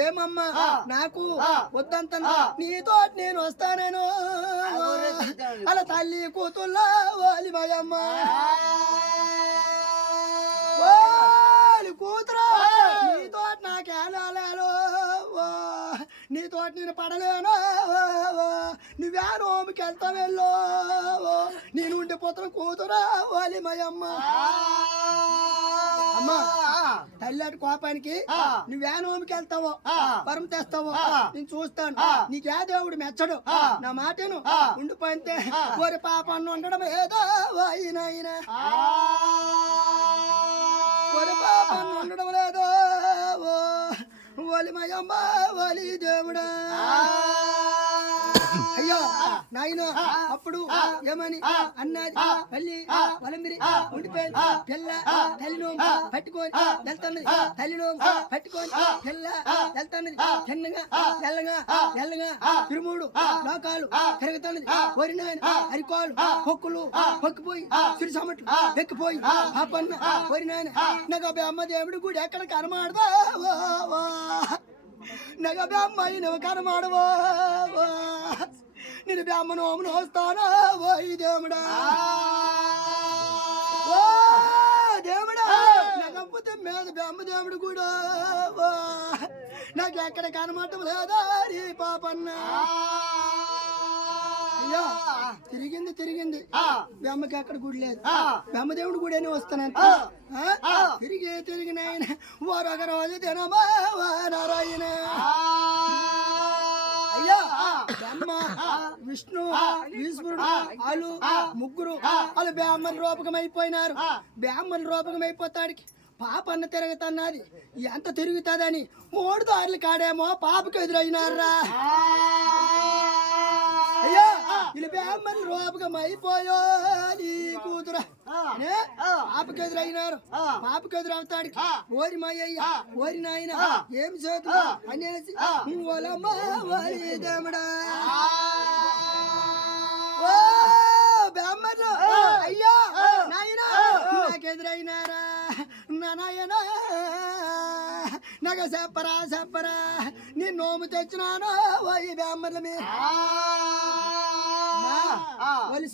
ఏమమ్మా నాకు వద్దంత నీతో నేను వస్తానేను అలా తల్లి కూతుల్లో వాలి మాయమ్మ కూతురు నీతో నాకేలాలో నీతో నేను పడలేను నువ్వే నోమికి వెళ్తావు వెళ్ళు నేను ఉండిపోతున్న కూతురా వాలి మయమ్మ అమ్మా తల్లి కోపానికి నువ్వే నోమికి వెళ్తావో పరం తెస్తావో నేను చూస్తాను నీకే దేవుడు మెచ్చడు నా మాటను ఉండిపోయితే కోరి పాప అన్న ఉండడం ఏదో ఆయన కోరి పాప అన్న ఉండడం లేదో వాలి మయమ్మ వాలి దేవుడా అయ్యో నాయన అప్పుడు ఏమని అన్నది తల్లి వలంబిరి ఉండిపోయింది పిల్ల తల్లిలో పట్టుకొని వెళ్తున్నది తల్లిలో పట్టుకొని పిల్ల వెళ్తున్నది చిన్నగా ఎల్లగా తిరుమూడు లోకాలు తిరుగుతున్నది వరినాయన అరికోలు పొక్కులు పొక్కిపోయి సిరిసమట్లు ఎక్కిపోయి ఆ పన్న వరినాయన నాకు అమ్మ దేవుడి గుడి ఎక్కడ కనమాడదా నగ బ్రహ్మయ్య నువ్వు కనమాడవో నేను బ్రహ్మనోమును వస్తానా ఓ దేవుడా ఓ దేవుడా నగకపోతే మీద బ్రహ్మదేవుడు కూడా నాకు ఎక్కడ కనమాటం లేదా నీ పాపన్న అయ్యో తిరిగింది బ్రహ్మకి అక్కడ గుడి లేదు బ్రహ్మదేవుడు గుడి అని వస్తానంట తిరిగి నాయన మరొక రోజు తినమా నారాయణ అయ్యా బ్రహ్మ విష్ణు ఈశ్వరుడు వాళ్ళు ముగ్గురు వాళ్ళు బ్రాహ్మణ రూపకం అయిపోయినారు బ్రాహ్మణ రూపకం అయిపోతాడికి పాప అన్న తిరుగుతున్నది ఎంత తిరుగుతుందని 3 దారులు కాడేమో పాపకు ఎదురైనారా అయ్యా వీళ్ళు బ్రాహ్మణ రూపకం అయిపోయో నీ కూతురా పాపకు ఎదురైనారు పాపకు ఎదురవుతాడికి ఓరి మాయ్య ఓరి నాయన ఏం చేతు అనేసి దేవుడా బ్రాహ్మణులు అయ్యా నాయన నాకెదురైనారా నాయన నాకు చెప్పరా నీ నోము తెచ్చినాను ఓయి బ్రాహ్మణుల మీద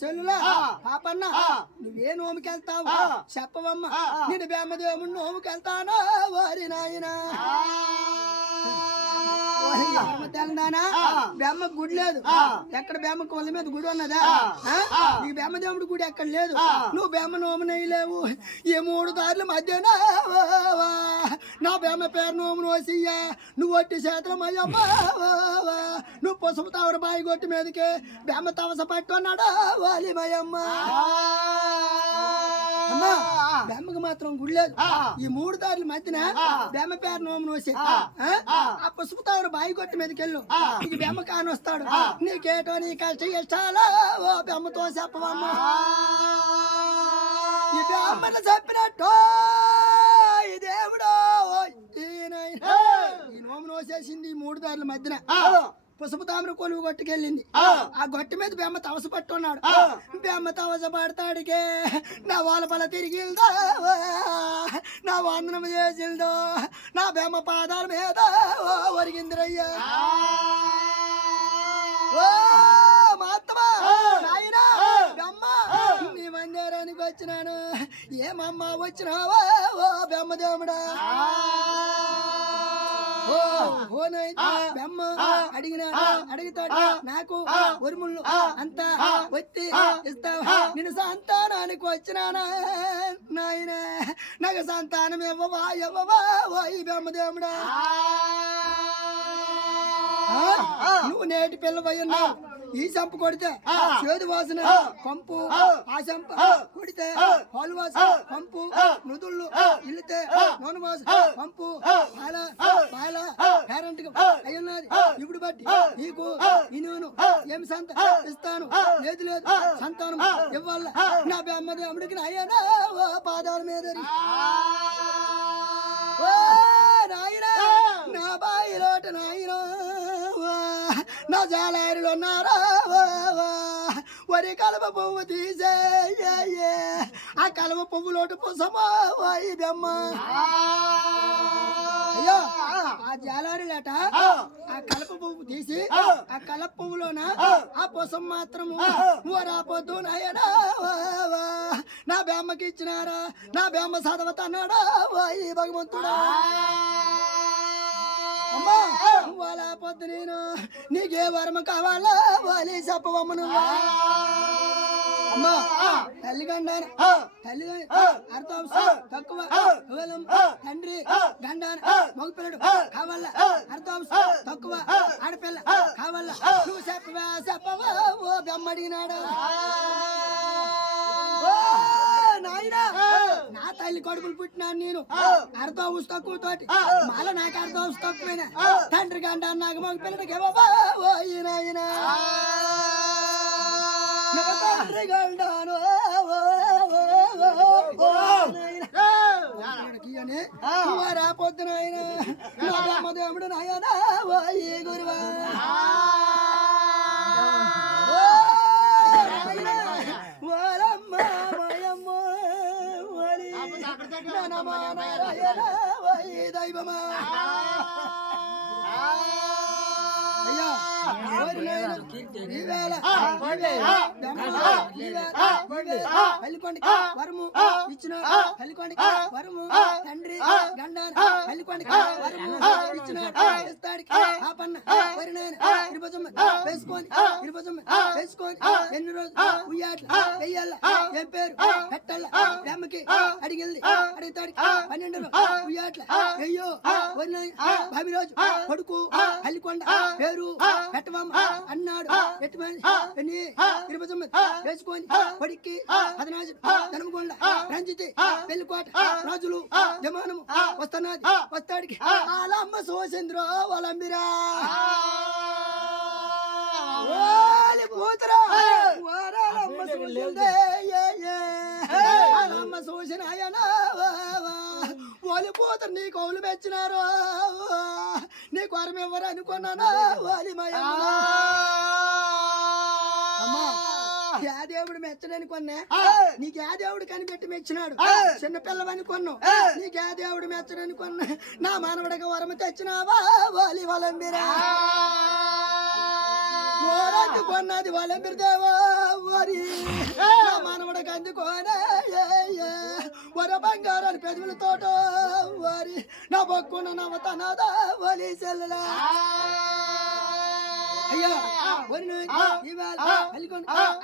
సెల్లులా పాపన్న నువ్వే నోముకి వెళ్తావు చెప్పవమ్మ నేను బ్రహ్మదేవుడు నోముకి వెళ్తాను వారి నాయన తెలంగాణ బ్రహ్మ గుడి లేదు ఎక్కడ బ్రహ్మ కొల మీద గుడి ఉన్నదా నీకు బ్రహ్మదేవుడి గుడి ఎక్కడ లేదు నువ్వు బ్రహ్మ నోము నెయ్యలేవు ఈ 3 దారుల మధ్యన నా బ్రహ్మ పేరు నోము నోసియ్యా నువ్వు ఒట్టి చేతులం అయ్యమ్మ నువ్వు పసుపు తావర బాయి గొట్టి మీదకి బ్రహ్మ తవస పట్టున్నాడా వాలి మయమ్మ అమ్మా బ్రహ్మకు మాత్రం గుడి లేదు ఈ 3 దారుల మధ్యన బ్రహ్మ పేరు నోము నోసి ఆ పసుపు తావర బాయి గొట్టి మీదకి వెళ్ళు నీకు బ్రహ్మ కానొస్తాడు నీకేటో నీ కష్టం ఇష్టాలా ఓ బ్రహ్మతో చెప్పవమ్మ ఈ బ్రాహ్మణులు చెప్పినట్టు ఈ దేవుడు ఈ నోము నోసేసింది 3 దారుల మధ్యన పసుపు తామర కొలువు గొట్టుకెళ్ళింది ఆ గొట్టు మీద బెమ్మ తవస పట్టున్నాడు బెమ్మ తవస పడతాడికే నా వాళ్ళ పల తిరిగిందో నా వందనం చేసిందో నా బెమ్మ పాదాల మీద ఒరిగిందిరయ్యా నీ మందిరానికి వచ్చినాను ఏమమ్మా వచ్చినావా ఓ బెమ్మదేవుడా బెమ్మ అడుగుతాడు నాకు ఉరుముళ్ళు అంతా వచ్చి ఇస్తావా నేను సంతానానికి వచ్చినానా నాయన నాకు సంతానం ఇవ్వవా ఓ ఈ బెమ్మదేవుడా నువ్వు నేటి పిల్లవయ్యున్నావు ఈ చంపు కొడితే చేదు వాసన పంపు ఆ చంప కొడితే పాలు వాసన పంపు మృదుళ్ళు ఇల్లితే నూనె వాసన పంపు పాల పేరెంట్ అయ్యున్నది ఇప్పుడు బట్టి నీకు నేను ఏమి సంత ఇస్తాను లేదు సంతానం ఇవ్వాల నా బెమ్మది అమ్ముడికి అయ్యానా ఓ పాదాల మీద నాయనా నా బాయి లోట నాయన నా జాలారిలో ఉన్నారా వరి కలవ పువ్వు తీసే ఆ కలవ పువ్వులోటు పుసమా వాయి బెమ్మ అయ్యో ఆ జాలారిలట ఆ కలప పువ్వు తీసి ఆ కలప పువ్వులోన ఆ పుసం మాత్రము రాపోద్దు నాయనా నా బెమ్మకి ఇచ్చినారా నా బెమ్మ చదవతన్నాడా వాయి భగవంతుడా అమ్మా రేపొద్దు నేను నీకే వరమ కావాలా వాలి చెప్పవమ్మ నువ్వు అమ్మా తల్లి గండాన తల్లి అర్థం తక్కువ తండ్రి గండాన మగపిల్లడు కావాలా అర్థం తక్కువ ఆడపిల్ల కావాలా నువ్వు చెప్పవా ఓ బెమ్మడిగినాడు నాయనా నా తల్లి కొడుకులు పుట్టినాను నేను అర్థం తక్కువ తోటి మళ్ళా నాకు అర్థం తక్కువైనా తండ్రి గండాన నాకు మగపిల్లడికి ఓ ఈయన తండ్రి గండాను పొద్దున ఆయన దేవుడు నాయనా ఓ గురువా ఓలమ్మ మయమ్మ ఓలి ననమా నారాయణ ఓ దైవమా అయ్యా పల్లికొండకి వరము ఇచ్చిన పల్లికొండకి వరము తండ్రి గండాన పల్లికొండకి వరము ఇచ్చిన ఇస్తాడికి ఆ పన్న వరినాయన ఇరుపజమ్మ వేసుకొని ఎన్ని రోజులు ఉయ్యాట్ల వెయ్యాల ఏం పేరు పెట్టాల బ్రహ్మకి అడిగింది అడుగుతాడికి 12 ఉయ్యాట్ల అయ్యో వరినాయన భావి రోజు కొడుకు పల్లికొండ పేరు పెట్టవమ్మ అన్నాడు ఎట్టుమని వేసుకొని కొడికి 16 ధనమగొండ రంజితి పెళ్లికోట రాజులు జమానము వస్తాడికి ఆలమ్మ సోసేంద్రో వలంబిరా కూతురా ఆలమ్మ సోసిన ఓలి కూతురు నీ కౌలు మెచ్చినారు నీ కొరం ఎవరు అనుకున్నానా ఓలి అమ్మా యా దేవుడు మెచ్చడని కొన్నా నీకు యా దేవుడు కనిపెట్టి మెచ్చినాడు చిన్నపిల్లవని కొన్నావు నీకు యా దేవుడు మెచ్చడని కొన్నా నా మానవుడిగా వరమ తెచ్చినావా ఓలి వలంబిరా కొన్నది వలంబిరిదేవా ఓరి నా మానవుడికి అందుకోనే వర బంగారాన్ని పెదవులతోట వారి నా బొక్కున్న నవతనదా ఓలి చెల్లెలా అయ్యా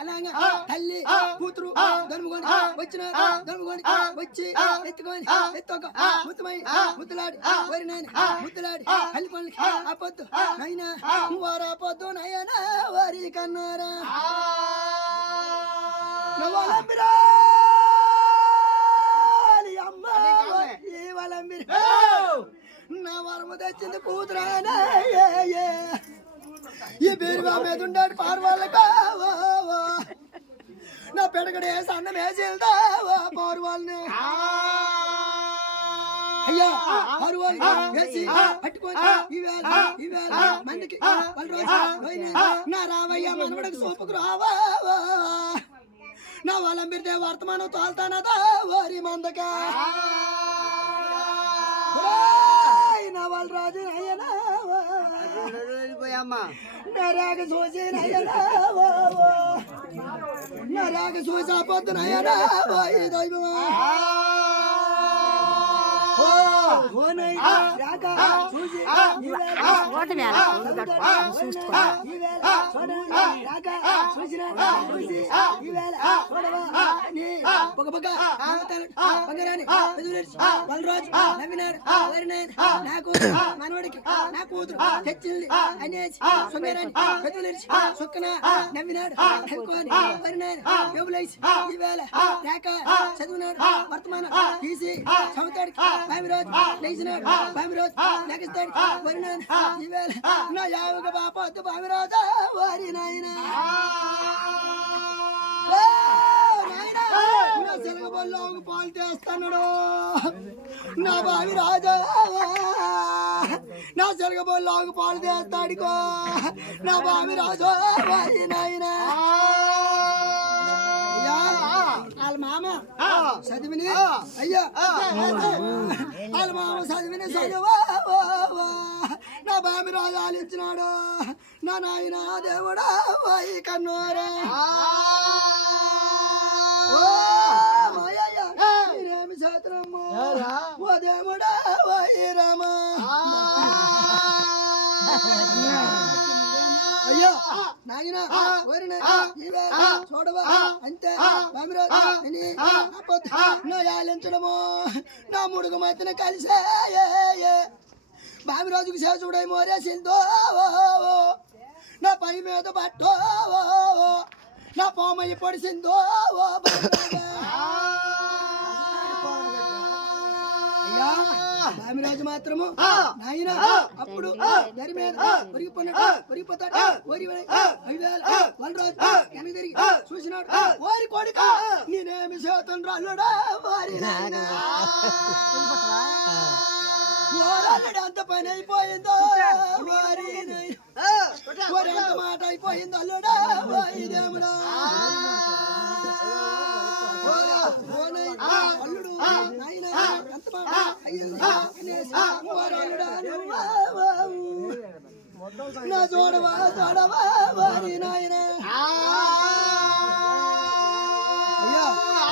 అలాగా తల్లి కూతురు ధర్మగొండి వచ్చిన ధర్మగొండి వచ్చి ఎత్తుక ముద్దులాడి వరి నాయన ముద్దులాడి పల్లికొండకి ఆ పొద్దు నైనా వారా పొద్దు నయనా వారి కన్నారా నవలంబిరా అమ్మ వలంబిరా నా వరము తెచ్చింది కూతురానా ఈ పేరు మీద ఉండాడు పార్వాళ్ళకా నా పెడగడే సన్నం వేసేదా పార్వాళ్ళని అయ్యా పార్వాళ్ళు వేసి పట్టుకొని ఈవేళ మందికి వాళ్ళు రోజు నా రావయ్యా మనవడికి సోపుకు రావా నా వలంబిరితే వర్తమానం తోల్తానదా ఓరి మందకా నా వాళ్ళ రాజు అయ్యనా నరాగ చూసి నరాగ చూసి ఆ పొద్దున దైవమా నాకు మనవడికి నా కూతురు తెచ్చింది అనేసి సొంగరాని పెద్దలేసి సొక్కన నవ్వినాడు అనుకోని వరినాయన ఈవేళ రాక చదివినాడు వర్తమానం తీసి చదువుతాడికి బామిరోజు లేచినాడు బామిరోజు లెగిస్తాడు వరినాయన ఈవేళ నా యావక బాపొద్దు బామిరోజు వారి నాయన నా సెలగబల్లో పాలు చేస్తున్నాడు నా బావి రాజా నా సెలగబల్లో పాలు చేస్తాడుకో నా బావి రాజు వారి నాయన వాళ్ళ మామ చదివిని అయ్యా వాళ్ళ మామ చదివిని చదువా నా బామి రాజు ఆలించినాడు నా నాయన దేవుడా వాయి కన్నోరా నేనేమి చేతురమ్మ ఓ దేవుడా వాయి రామా అయ్యో నాయనా ఓరినా ఇవే చూడవా అంతే బామిరాజు అని నా యాలించడము నా ముడుగు మధ్యన కలిసే బామిరాజుకు సేవ చూడే మోరేసిందో నా పై మీద పట్టో నా పామయ్య పొడిసిందో అయ్యా బామిరాజు మాత్రము నాయన అప్పుడు దరి మీద ఒరిగిపోతాడు వనరాజు వెనక తిరిగి చూసినాడు వారి కొడుక నేనేమి చేతను రాళ్ళుడా వారి అంత పని అయిపోయిందో వారి ఎంత మాట అయిపోయిందో అల్లుడా వాయిదేముడా అల్లుడు నాయన ఎంత మాట అయ్యింది నా చూడవా వారి నాయ